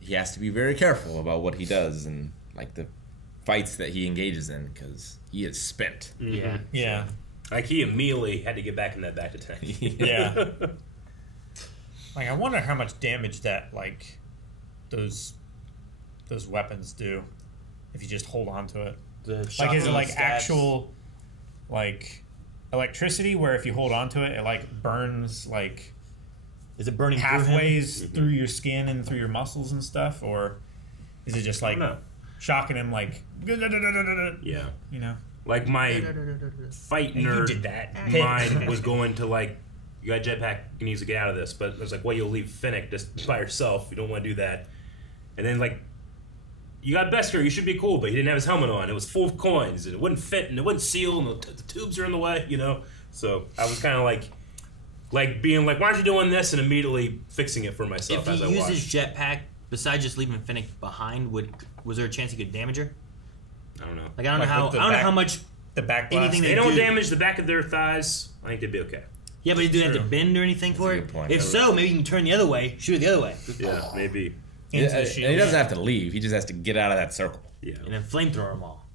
he has to be very careful about what he does and like the fights that he engages in because he is spent. Yeah. Yeah. Like he immediately had to get back in that back to tank. Yeah. Like, I wonder how much damage that, like, those weapons do if you just hold on to it. The Like, is it, shotgun like, stabs. actual, like, electricity where if you hold on to it, it, like, burns, like, Is it burning pathways through your skin and through your muscles and stuff? Or is it just, like, know. shocking him, like, Yeah. you know? Like my fight You nerd did that. mind was going to like, you got a jetpack, you need to get out of this. But it was like, well, you'll leave Finnick just by herself. You don't want to do that. And then like, you got Beskar, you should be cool, but he didn't have his helmet on. It was full of coins, and it wouldn't fit, and it wouldn't seal, and the tubes are in the way, you know? So I was kind of like being like, why aren't you doing this? And immediately fixing it for myself If as I he watched. uses jetpack, besides just leaving Finnick behind, was there a chance he could damage her? I don't know. Like I don't Like know how with the I don't know back- how much. The back Anything blast. They they don't do- damage the back of their thighs. I think they'd be okay. Yeah, but he didn't have to True. bend or anything for a it. good point. If so, maybe you can turn the other way, shoot it the other way, Yeah, maybe. Into Yeah, the and shield. he doesn't have to leave. He just has to get out of that circle. Yeah. and then flamethrower them all.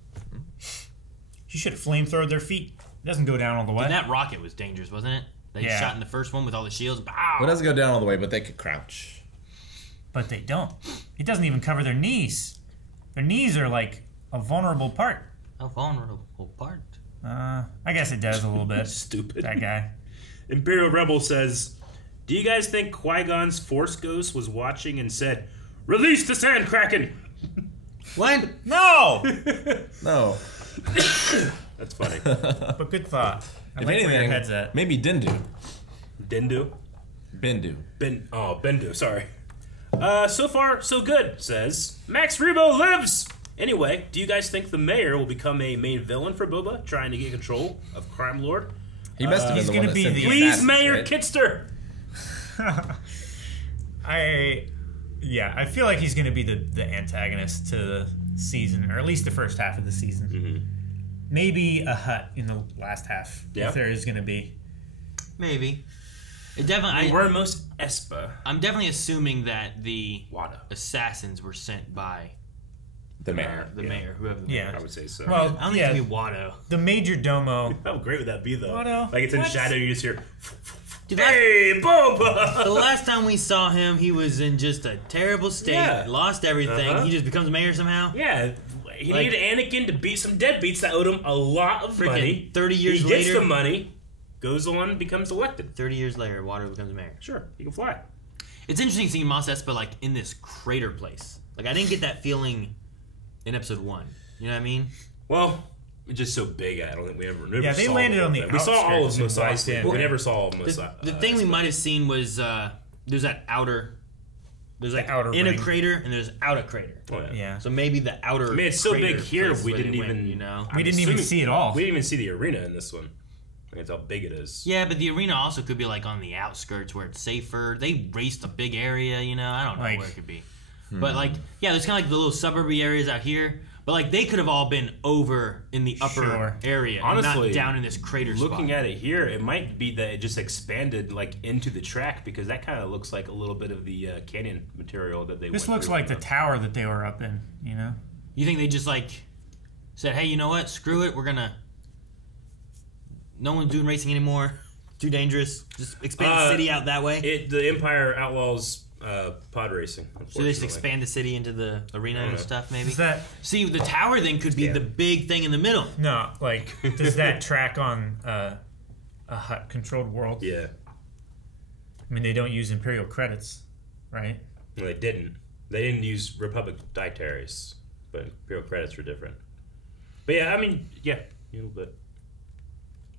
You should have flamethrowed their feet. It doesn't go down all the way. And that rocket was dangerous, wasn't it? They Yeah. shot in the first one with all the shields. Pow! Well, it doesn't go down all the way, but they could crouch. But they don't. It doesn't even cover their knees. Their knees are like a vulnerable part. A vulnerable part. I guess it does a little bit. Stupid. That guy. Imperial Rebel says, do you guys think Qui-Gon's Force Ghost was watching and said, release the Sand Kraken? What? No! No. That's funny. But good thought. I If like where your anything, head's at. maybe Dindu. Dindu? Bendu. Bendu, sorry. So far, so good, says Max Rebo lives! Anyway, do you guys think the mayor will become a main villain for Boba, trying to get control of Crime Lord? He must have been he's the gonna one that be sent the- the Please, assassins, Mayor right? Kitster! I feel like he's going to be the antagonist to the season, or at least the first half of the season. Mm-hmm. Maybe a Hut in the last half, Yeah. if there is going to be. Maybe. It definitely. We're most Espa. I'm definitely assuming that the Wada. assassins were sent by The mayor. the Yeah. mayor, whoever. The Yeah. mayor I is. would say so. Well, I don't think yeah, it's gonna be Watto. the major domo. How great would that be, though? Wada? Like, it's in What? shadow, you just hear, Dude, hey, Boba! the last time we saw him, he was in just a terrible state, Yeah. lost everything. Uh-huh. He just becomes mayor somehow. Yeah, he Like- needed Anakin to beat some deadbeats that owed him a lot of Freaking money. 30 years he gets later. the money, goes on, becomes elected. 30 years later, Watto becomes mayor. Sure, he can fly. It's interesting seeing Mos Espa like in this crater place. Like I didn't get that feeling in episode 1. You know what I mean? Well, it's just so big. I don't think we ever. Never Yeah, they saw landed all on of the them. We saw all of outskirts Mos and walked Eisley, in. but we never saw all of Mos. The thing we might have seen was there's that outer. There's like outer in a ring. crater and there's out a crater. Oh, yeah. Yeah. So maybe the outer. I mean, it's so crater big here. place We where they didn't went, even. you know. We didn't even see it all. We didn't even see the arena in this one. That's how big it is. Yeah, but the arena also could be like on the outskirts where it's safer. They raced a big area, you know. I don't know Like- where it could be, but like, yeah, there's kind of like the little suburby areas out here. But like, they could have all been over in the upper Sure. area, Honestly, not down in this crater Looking spot. at it here, it might be that it just expanded like into the track because that kind of looks like a little bit of the canyon material that they. This went looks through. like the tower that they were up in, you know? You think they just like said, "Hey, you know what? Screw it. We're gonna. No one's doing racing anymore. Too dangerous. Just expand the city out that way. The Empire outlaws pod racing. So they just expand the city into the arena and stuff, maybe? Is that See, the tower then could be the big thing in the middle. no? Like, does that track on a Hut-controlled world? Yeah. I mean, they don't use Imperial credits, right? No, they didn't. They didn't use Republic dietaries, but Imperial credits were different. But yeah, I mean, yeah, a little bit.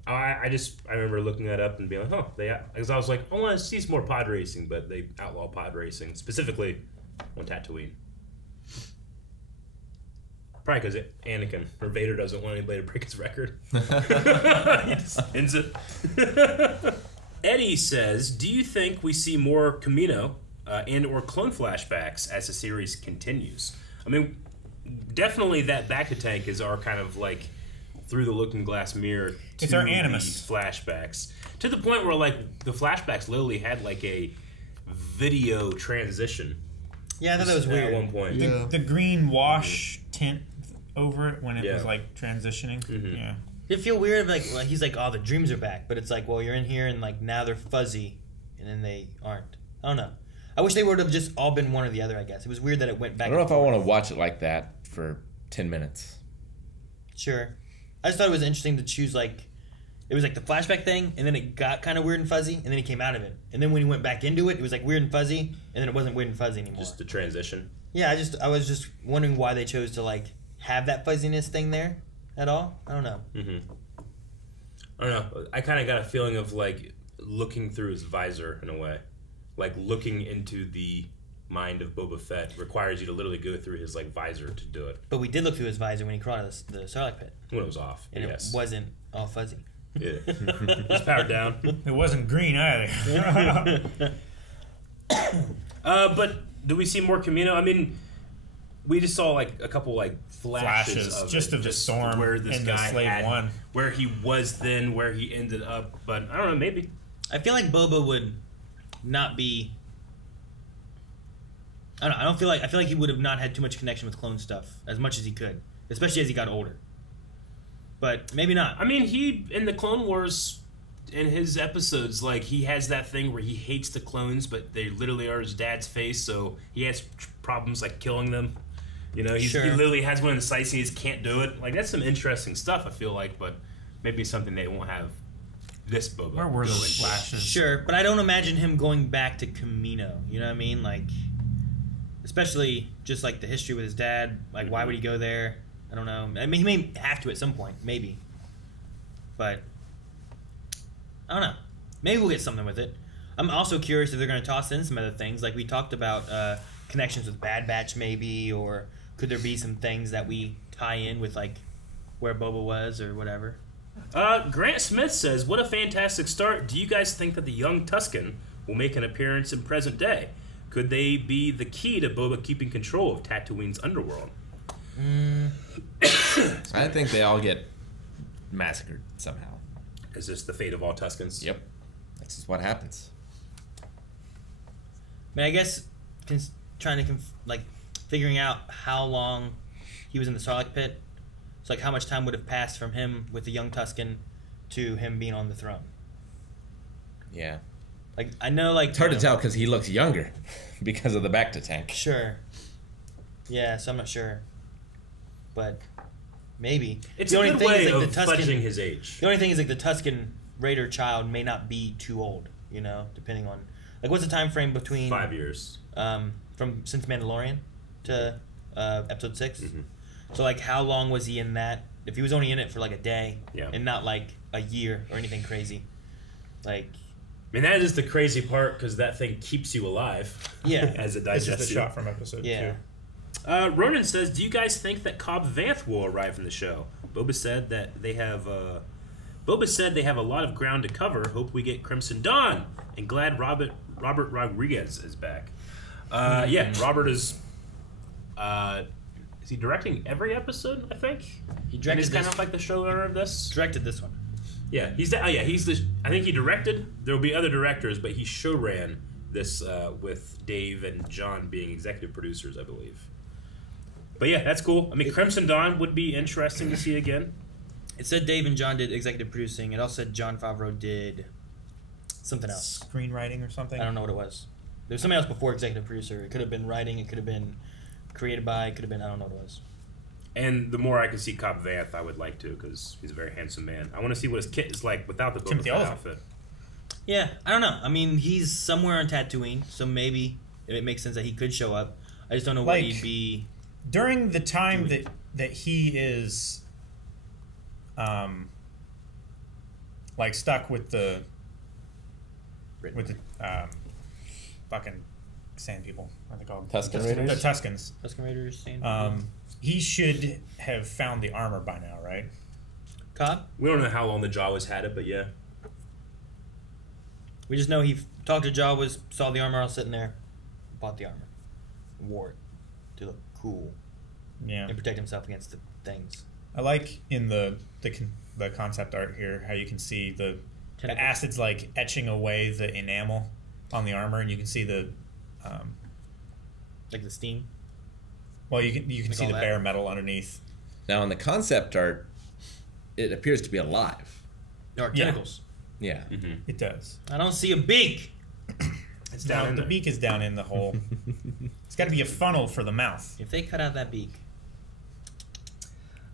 I remember looking that up and being like, oh, because I was like, I want to see some more pod racing, but they outlaw pod racing, specifically on Tatooine. Probably because Anakin or Vader doesn't want anybody to break his record. He just ends it. Eddie says, do you think we see more Camino and or clone flashbacks as the series continues? I mean, definitely that back-to-tank is our kind of like through the looking glass mirror to It's our these animus. flashbacks. To the point where like the flashbacks literally had like a video transition. Yeah, I thought that was At weird. one point. Yeah. The green wash tint over it when it Yeah. was like transitioning. Mhm. Yeah. Did it feel weird? Like he's like, oh, the dreams are back, but it's like, well, you're in here and like now they're fuzzy, and then they aren't. I don't know. I wish they would have just all been one or the other. I guess it was weird that it went back. I don't know and if I forth. want to watch it like that for 10 minutes. Sure. I just thought it was interesting to choose like it was like the flashback thing, and then it got kind of weird and fuzzy, and then he came out of it, and then when he went back into it, it was like weird and fuzzy, and then it wasn't weird and fuzzy anymore. Just the transition. Yeah, I was just wondering why they chose to like have that fuzziness thing there at all. I don't know. Mm-hmm. I don't know. I kind of got a feeling of like looking through his visor in a way, like looking into the mind of Boba Fett requires you to literally go through his like visor to do it. But we did look through his visor when he crawled out of the Sarlacc pit, When it was off, and yes. it wasn't all fuzzy. Yeah, it was powered down. It wasn't green either. But do we see more Camino? I mean, we just saw like a couple like flashes of just it, of the storm where this in the guy Slave had, One. where he was then, where he ended up. But I don't know, maybe. I feel like Boba would not be. I don't know. I feel like he would have not had too much connection with clone stuff as much as he could, especially as he got older. But maybe not. I mean, he in the Clone Wars, in his episodes, like he has that thing where he hates the clones, but they literally are his dad's face, so he has problems like killing them. You know, he Sure. literally has one in the sights and he just can't do it. Like that's some interesting stuff. I feel like, but maybe something they won't have this Boba. Where were go those into. flashes? Sure, but I don't imagine him going back to Camino. You know what I mean? Like, especially just like the history with his dad. Like, why would he go there? I don't know. I mean, he may have to at some point, maybe. But I don't know. Maybe we'll get something with it. I'm also curious if they're going to toss in some other things, like we talked about connections with Bad Batch, maybe, or could there be some things that we tie in with like where Boba was or whatever. Grant Smith says, "What a fantastic start! Do you guys think that the young Tusken will make an appearance in present day? Could they be the key to Boba keeping control of Tatooine's underworld?" I think they all get massacred somehow. Is this the fate of all Tuskens? Yep. That's just what happens. I mean, I guess trying to like figuring out how long he was in the Sarlacc pit. So like how much time would have passed from him with the young Tusken to him being on the throne. Yeah. Like I know, like It's hard to tell because he looks younger because of the back to tank. Sure. Yeah, so I'm not sure, but maybe It's the a only good thing way is like of the fudging Tusken. his age. The only thing is like the Tusken Raider child may not be too old. You know, depending on like what's the time frame between 5 years. From since Mandalorian to episode 6. Mhm. So like how long was he in that? If he was only in it for like a day, Yeah. and not like a year or anything crazy, like I mean, that is the crazy part because that thing keeps you alive. Yeah. as it It's digests just a you. shot from episode yeah. 2. Ronan says, "Do you guys think that Cobb Vanth will arrive in the show?" Boba said that they have. Boba said they have a lot of ground to cover. Hope we get Crimson Dawn, and glad Robert Rodriguez is back. Yeah, Robert is. Is he directing every episode? I think He and directed he's kind this, of like the showrunner of this. directed this one. Yeah, he's the. I think he directed. There will be other directors, but he show ran this with Dave and John being executive producers, I believe. But yeah, that's cool. I mean, Crimson Dawn would be interesting to see again. It said Dave and John did executive producing. It also said John Favreau did something else. Screenwriting or something. I don't know what it was. There was something else before executive producer. It could have been writing. It could have been created by. It could have been. I don't know what it was. And the more I can see Cobb Vanth, I would like to, because he's a very handsome man. I want to see what his kit is like without the Boba Timothy Fett Oliphant. outfit. Yeah, I don't know. I mean, he's somewhere on Tatooine, so maybe it makes sense that he could show up. I just don't know what Like- he'd be. During the time that he is, like stuck with the fucking sand people. What are they called? Tusken The Raiders? Tuskens. Tusken Raiders. He should have found the armor by now, right? Cobb. We don't know how long the Jawas had it, but yeah. We just know he talked to Jawas, saw the armor all sitting there, bought the armor, wore it to look cool Yeah. and protect himself against the things. I like in the concept art here how you can see the Tentacles. acid's like etching away the enamel on the armor, and you can see the Like the steam. well, you can Like see all the that. bare metal underneath. Now, in the concept art, it appears to be alive. Or Yeah. tentacles. Yeah. It does. I don't see a beak. It's down in The there. beak is down in the hole. It's got to be a funnel for the mouth. If they cut out that beak.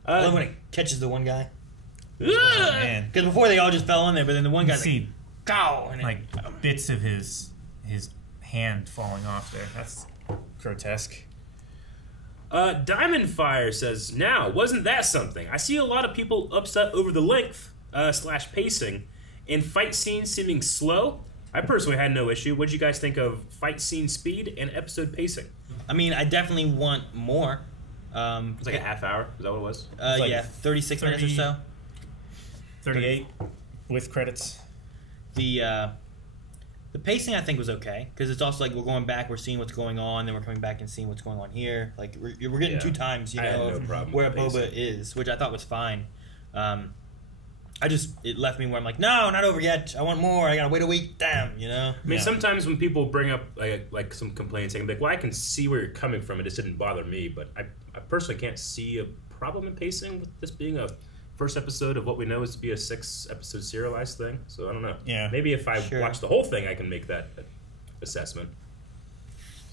I love when it catches the one guy. Oh, man. Because before they all just fell in there, but then the one You guy's see like, "Go!" And like bits of his hand falling off there. That's grotesque. Diamond Fire says, now, wasn't that something? I see a lot of people upset over the length / pacing and fight scenes seeming slow. I personally had no issue. What did you guys think of fight scene speed and episode pacing? I mean, I definitely want more. It was like a half hour. Is that what it was? like Yeah, 36 minutes or 30. so. 38 with credits. The pacing I think was okay because it's also like we're going back, we're seeing what's going on, then we're coming back and seeing what's going on here. Like we're getting Yeah. 2 times, you I had know, no of problem where with Boba pacing. is, which I thought was fine. It left me where I'm like, no, not over yet. I want more. I gotta wait a week. Damn, you know. I mean, Yeah. sometimes when people bring up like some complaints, they can be like, well, I can see where you're coming from. It just didn't bother me. But I personally can't see a problem in pacing with this being a first episode of what we know is to be a 6-episode serialized thing. So I don't know. Yeah. Maybe if I Sure. watch the whole thing, I can make that assessment.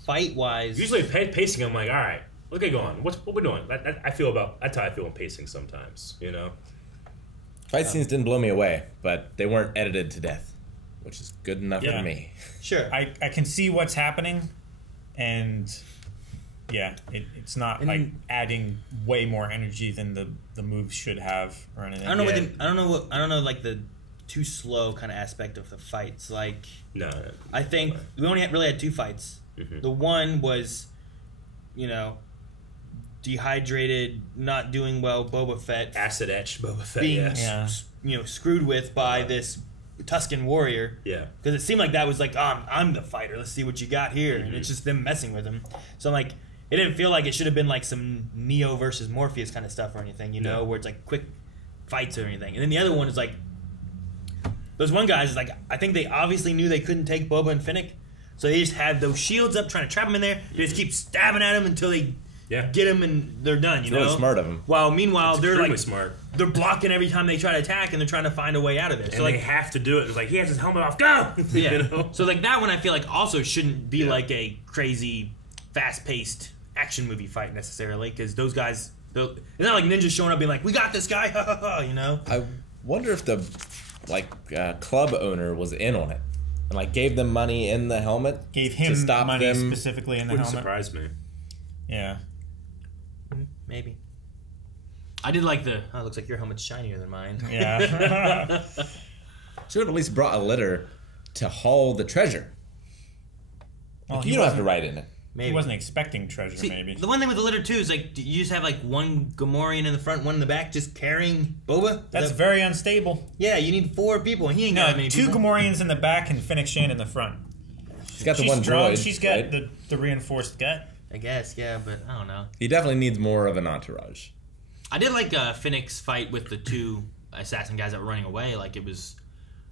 Fight wise, Usually pacing, I'm like, all right, look at going. What we doing? I feel about that's how I feel in pacing sometimes. You know. Fight scenes didn't blow me away, but they weren't edited to death, which is good enough Yeah. for me. sure. I can see what's happening, and yeah, it's not And- like adding way more energy than the moves should have or anything. I don't know. Yeah. I don't know. Like the too slow kind of aspect of the fights. Like No. I think we only really had 2 fights. Mhm. The one was, you know, dehydrated, not doing well. Boba Fett Acid etch Boba Fett. being, Yeah. screwed with by this Tusken warrior. Yeah. Because it seemed like that was like, I'm the fighter. Let's see what you got here, and it's just them messing with him. So I'm like, it didn't feel like it should have been like some Neo versus Morpheus kind of stuff or anything, you know, No. where it's like quick fights or anything. And then the other one is like, those one guys is like, I think they obviously knew they couldn't take Boba and Finnick, so they just had those shields up trying to trap him in there. They just keep stabbing at him until they Yeah. get him and they're done. You It's know, really smart of 'em. While meanwhile they're Extremely like smart. they're blocking every time they try to attack and they're trying to find a way out of it. And So like they have to do it. It's like he has his helmet off. Go. yeah. You know? So like that one, I feel like also shouldn't be Yeah. like a crazy, fast-paced action movie fight necessarily, because those guys, it's not like ninjas showing up being like, "We got this guy," ha ha ha. You know? I wonder if the club owner was in on it and like gave them money in the helmet, Gave him to stop money them. specifically in the Wouldn't helmet. surprise me. Yeah. Maybe. I did like the. Oh, it looks like your helmet's shinier than mine. Yeah. Should have at least brought a litter to haul the treasure. Well, You don't have to ride in it. Maybe. He wasn't expecting treasure, See, maybe. the one thing with the litter too is like you just have like one Gamorrean in the front, one in the back, just carrying Boba. That's very unstable. yeah. You need 4 people, and he ain't got No, that many 2 people. Gamorreans in the back and Finnick Shand in the front. He's got the She's one strong. droid. She's got right? the reinforced gut. I guess, yeah, but I don't know. He definitely needs more of an entourage. I did like Finnick's fight with the 2 assassin guys that were running away. Like it was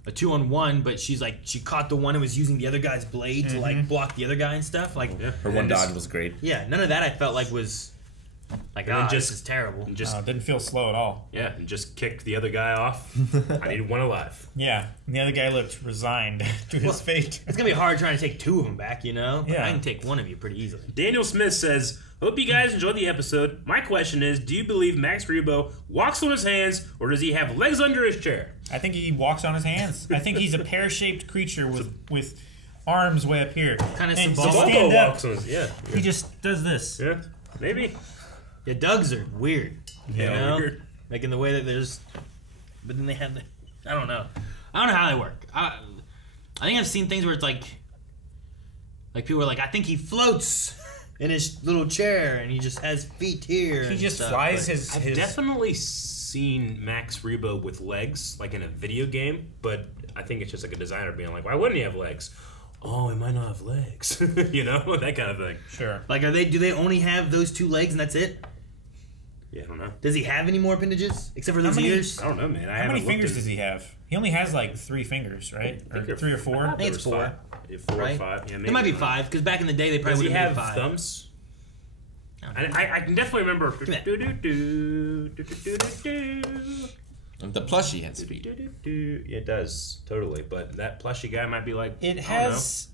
a 2-on-1, but she caught the one and was using the other guy's blade to like block the other guy and stuff. Like Her one dodge was great. yeah, none of that I felt like was Like, And then this is terrible. And just It didn't feel slow at all. yeah, and just kicked the other guy off. I needed one alive. Yeah, and the other guy looked resigned to his fate. It's gonna be hard trying to take 2 of them back, you know? But Yeah. I can take 1 of you pretty easily. Daniel Smith says, "Hope you guys enjoyed the episode. My question is, do you believe Max Rebo walks on his hands, or does he have legs under his chair?" I think he walks on his hands. I think he's a pear-shaped creature with arms way up here. Kinda And to Sabal stand up, walks on his, yeah, he just does this. yeah, maybe. Yeah, Doug's are weird. Yeah, you know? weird. Like in the way that there's, but then they have the, I don't know how they work. I think I've seen things where it's like people are like, I think he floats in his little chair and he just has feet here. He and just stuff, flies but- his. I've definitely seen Max Rebo with legs, like in a video game, but I think it's just like a designer being like, why wouldn't he have legs? Oh, he might not have legs. You know, that kind of thing. Sure. Like, do they only have those 2 legs and that's it? Yeah, I don't know. Does he have any more appendages except for those many- ears? I don't know, man. How many fingers does he have? He only has like 3 fingers, right? Or 3 or 4. I think it's 4. 4 Right? or 5. Yeah, maybe. It might be 5 because back in the day they Does probably he would have have made 5. thumbs? I can definitely remember. And the plushie has feet. Yeah, it does totally. But that plushy guy might be like. It I don't has.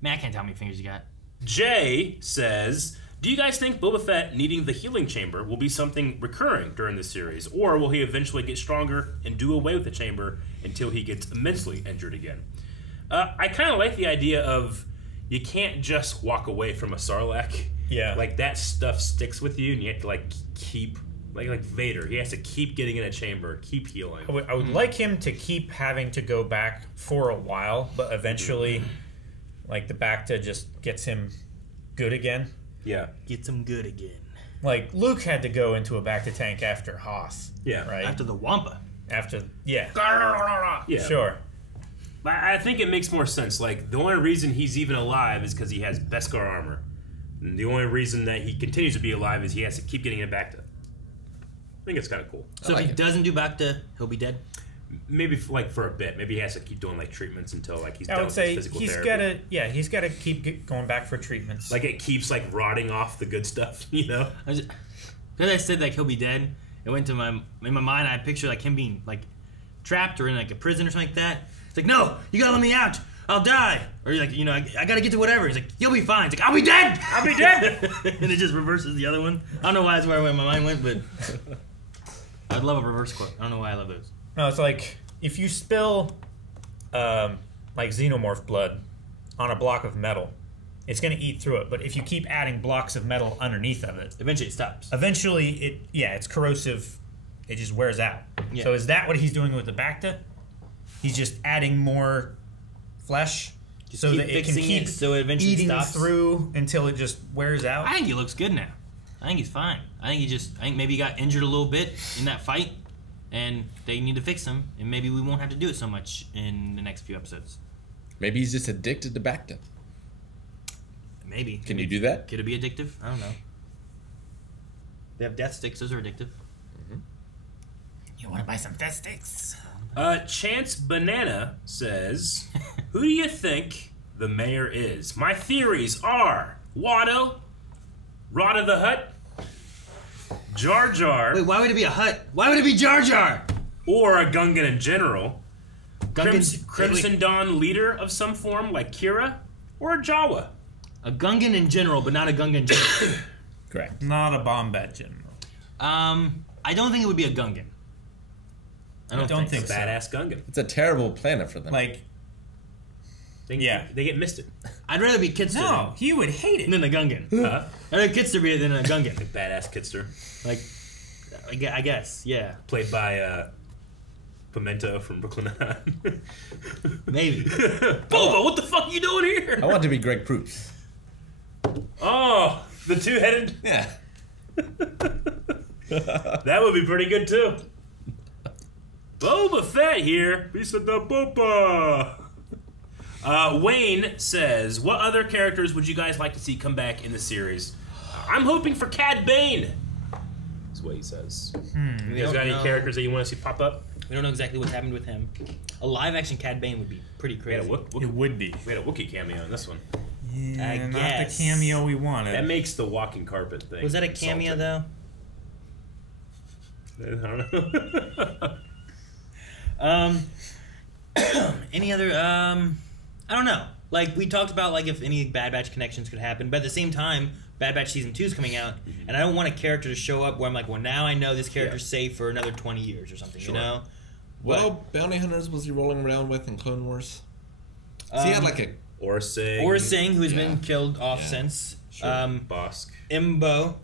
Man, I can't tell how many fingers you got. know. Jay says, "Do you guys think Boba Fett needing the healing chamber will be something recurring during this series, or will he eventually get stronger and do away with the chamber until he gets immensely injured again?" I kind of like the idea of you can't just walk away from a Sarlacc. Yeah. Like that stuff sticks with you, and you have to like keep like Vader. He has to keep getting in a chamber, keep healing. I would like him to keep having to go back for a while, but eventually, like the Bacta just gets him good again. Yeah, Gets him good again. Like Luke had to go into a Bacta tank after Hoth. Yeah. Right. After the Wampa. Yeah. yeah. Sure. But I think it makes more sense. Like the only reason he's even alive is because he has Beskar armor. And the only reason that he continues to be alive is he has to keep getting it back to. I think it's kind of cool. So like if he it. doesn't do Bacta, he'll be dead. Maybe for a bit. Maybe he has to keep doing like treatments until like he's I done would with say his physical he's therapy. he's gotta keep going back for treatments. Like it keeps like rotting off the good stuff, you know? Because I said like he'll be dead, it went to in my mind. I pictured like him being like trapped or in like a prison or something like that. It's like, no, you gotta let me out. I'll die. Or you're like, you know, I gotta get to whatever. He's like, you'll be fine. It's like, I'll be dead. I'll be dead. And it just reverses the other one. I don't know why that's where my mind went, but I'd love a reverse quote. I don't know why I love those. No, it's like if you spill like xenomorph blood on a block of metal, it's going to eat through it. But if you keep adding blocks of metal underneath of it, Eventually it stops. eventually it's corrosive. It just wears out. Yeah. So is that what he's doing with the Bacta? He's just adding more flesh so keep that it can fixing keep it so it eventually eating stops? through until it just wears out. I think he looks good now. I think he's fine. I think maybe he got injured a little bit in that fight, and they need to fix him, and maybe we won't have to do it so much in the next few episodes. Maybe he's just addicted to Bacta. Maybe. Can you do that? Could it be addictive? I don't know. They have death sticks. Those are addictive. You want to buy some death sticks? Chance Banana says, "Who do you think the mayor is? My theories are Watto, Rod of the Hutt, Jar Jar, Wait, why would it be a Hut? Why would it be Jar Jar? or a Gungan in general, Gungan, Crimson Dawn leader of some form like Kira, or a Jawa." A Gungan in general, but not a Gungan general. Correct. Not a Bombat general. I don't think it would be a Gungan. I don't think so. Badass Gungan. It's a terrible planet for them. Like, They, Yeah. they get misted. I'd rather be Kitster no, he would hate it. than a Gungan. Huh? I'd rather Kitster be than a Gungan. Badass Kitster, Like, I guess, yeah. played by Pimento from Brooklyn Nine-Nine. Maybe. Boba, what the fuck are you doing here? I want to be Greg Proops. Oh, the two-headed. Yeah. That would be pretty good too. Boba Fett here. Piece of the Boba. Wayne says, "What other characters would you guys like to see come back in the series?" I'm hoping for Cad Bane. That's what he says. You guys got any characters that you want to see pop up? We don't know exactly what's happened with him. A live-action Cad Bane would be pretty We had a, crazy. It would be. we had a Wookiee cameo in this one. Yeah, not guess. the cameo we wanted. That makes the walking carpet thing. Was that a cameo though? I don't know. Any other? I don't know. Like we talked about, like if any Bad Batch connections could happen, but at the same time, Bad Batch season 2 is coming out, and I don't want a character to show up where I'm like, well, now I know this character's safe for another 20 years or something. Sure. You know? Well, bounty hunters was he rolling around with in Clone Wars? So he had like a Or Singh, who's been Yeah. killed off Yeah. since. Sure. Bosk. Imbo.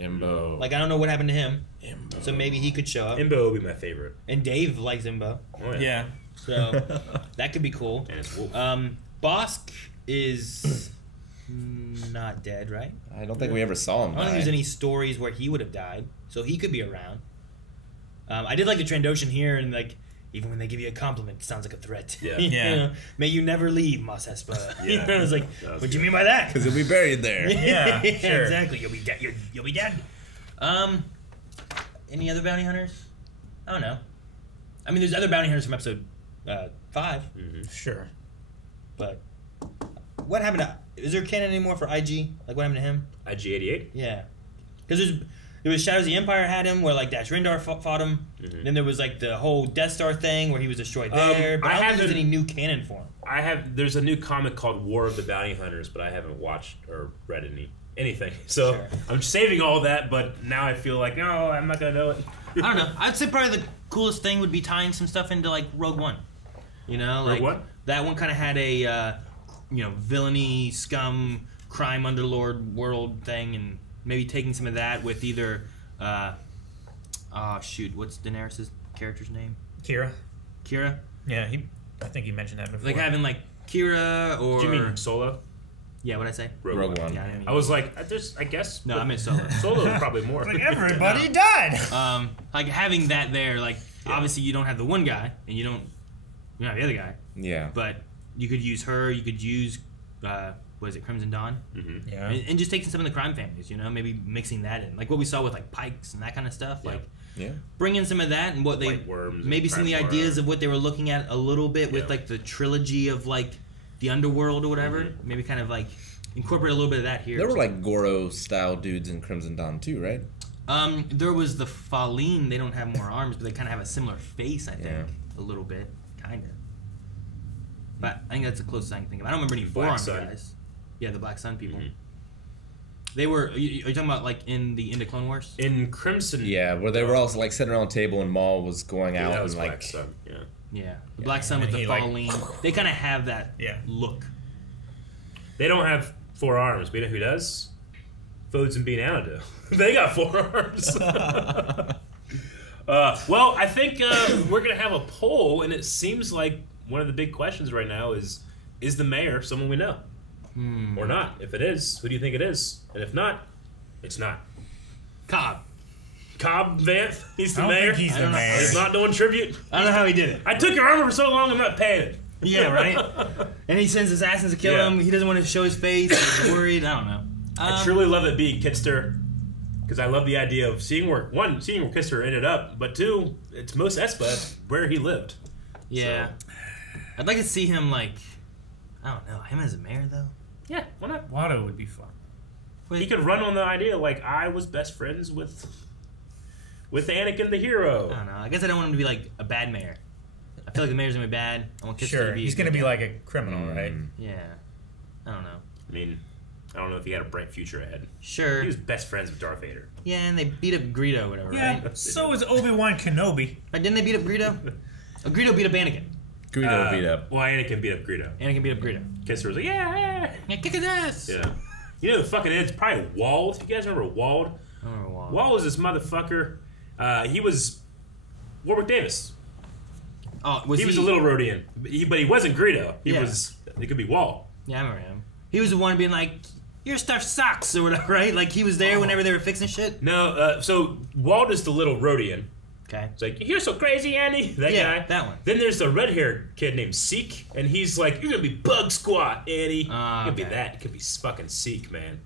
Imbo. Like I don't know what happened to him, Imbo. so maybe he could show up. Imbo would be my favorite. And Dave likes Imbo, Oh, Yeah. so that could be cool. And it's Wolf. Bosk is not dead, right? I don't think we ever saw him. I don't think there's any stories where he would have died, so he could be around. I did like the Trandoshan here, and like even when they give you a compliment, it sounds like a threat. Yeah. You Yeah. know, may you never leave, Mos Espa. You Yeah. know, I was like, That was what do you good. mean by that? Because he'll be buried there. Yeah, sure. Exactly. You'll be dead. You'll be dead. Any other bounty hunters? I don't know. I mean, there's other bounty hunters from episode 5, Sure. but what happened to? Is there canon anymore for IG? Like, what happened to him? IG-88? Yeah, because there was Shadows of the Empire had him, where like Dash Rendar fought him. Then there was like the whole Death Star thing where he was destroyed there. But I don't think there's any new canon for him. There's a new comic called War of the Bounty Hunters, but I haven't watched or read anything. So Sure. I'm saving all that, but now I feel like, no, I'm not going to know it. I don't know. I'd say probably the coolest thing would be tying some stuff into like Rogue One. You know, like Rogue One? that one kind of had a villainy, scum, crime underlord world thing, and maybe taking some of that with either what's Daenerys' character's name? Kira. Kira? Yeah, I think you mentioned that before. Like having like Kira or Do you mean Solo? yeah, what'd I say? Rogue One. Yeah, I didn't mean I was like, I guess. no, I meant Solo. Solo is probably more. like everybody died. Like having that there, like obviously you don't have the one guy and you don't have the other guy, Yeah. but you could use her. You could use what is it, Crimson Dawn, Yeah. and just taking some of the crime families. You know, maybe mixing that in, like what we saw with like Pikes and that kind of stuff. Yeah. Like Yeah. bring in some of that and what they White Worms and maybe some of the Crime ideas War. of what they were looking at a little bit with Yeah. like the trilogy of like the underworld or whatever. Maybe kind of like incorporate a little bit of that here. There were like Goro style dudes in Crimson Dawn too, right? There was the Faline. They don't have more arms, but they kind of have a similar face. I think Yeah. a little bit, kind of. But I think that's the closest I can think of. I don't remember any Black forearm Sun. guys. Yeah, the Black Sun people. They were. Are you talking about like in the Into Clone Wars? In Crimson. Yeah, where they were all like sitting around a table and Maul was going Yeah, out that was and Black like Sun. Yeah. Yeah, the Black Sun with And the he, like- Faline. They kind of have that Yeah. look. They don't have 4 arms. But you know who does? Fodes and Bean Anna do. They got 4 arms. Well, I think we're going to have a poll, and it seems like one of the big questions right now is the mayor someone we know? Or not? If it is, who do you think it is? And if not, it's not. Cobb. Cobb Vanth? He's the I don't mayor? think he's the don't know. mayor. He's not doing tribute? I don't know how he did it. I took your armor for so long, I'm not paying it. Yeah, right. And he sends assassins to kill Yeah. him. He doesn't want to show his face. He's worried. I don't know. I truly love it being Kitster, because I love the idea of seeing where Kitster ended up, but 2, it's Mos Espa, where he lived. Yeah. I'd like to see him like, I don't know, him as a mayor though. Yeah, why not? Watto would be fun. He could run on the idea like I was best friends with Anakin the hero. I don't know. I guess I don't want him to be like a bad mayor. I feel like the mayor's gonna be bad. I want Kitster Sure, to be. he's a gonna good be guy. like a criminal, right? Yeah. I don't know. I mean, I don't know if he had a bright future ahead. Sure. He was best friends with Darth Vader. Yeah, and they beat up Greedo or whatever, Yeah. right? So is Obi-Wan Kenobi. Didn't they beat up Greedo? Greedo beat up Anakin. Greedo beat up. Well, Anakin beat up Greedo. Anakin beat up Greedo. Kitster was like, yeah. Yeah, kick his ass. Yeah. You know the fucking it's probably Wald. You guys remember Wald? I don't know why. Wald was this motherfucker. He was Warwick Davis. Oh, He was a little Rhodian, but he wasn't Greedo. He Yeah. was. It could be Wald. Yeah, I remember him. He was the one being like, your stuff sucks or whatever, right? Like he was there whenever they were fixing shit. No, so Wald is the little Rhodian. Okay. It's like, you're so crazy, Andy. That Yeah, guy. that one. Then there's the red-haired kid named Seek, and he's like, you're gonna be Bug Squat, Andy. It could be okay. that. It could be fucking Seek, man.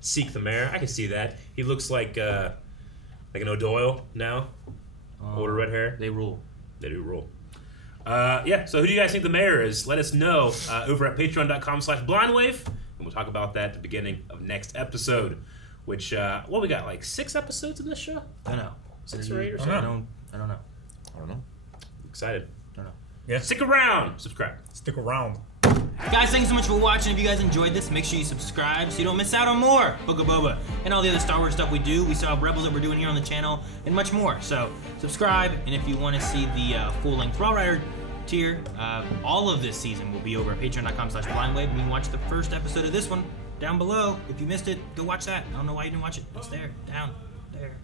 Seek the mayor. I can see that. He looks like an O'Doyle now. Older red hair. They rule. They do rule. Yeah, so who do you guys think the mayor is? Let us know over at patreon.com/blindwave, and we'll talk about that at the beginning of next episode. Which, we got like 6 episodes of this show? I don't know. 6 or 8 or I something? don't know. I don't know. I don't know. Excited. I don't know. Yeah. Stick around. Subscribe. Stick around. Guys, thanks so much for watching. If you guys enjoyed this, make sure you subscribe so you don't miss out on more Book of Boba and all the other Star Wars stuff we do. We still have Rebels that we're doing here on the channel and much more. So subscribe, and if you want to see the full-length Raw Rider tier, all of this season will be over at patreon.com/blindwave. You can watch the first episode of this one down below. If you missed it, go watch that. I don't know why you didn't watch it. It's there, down there.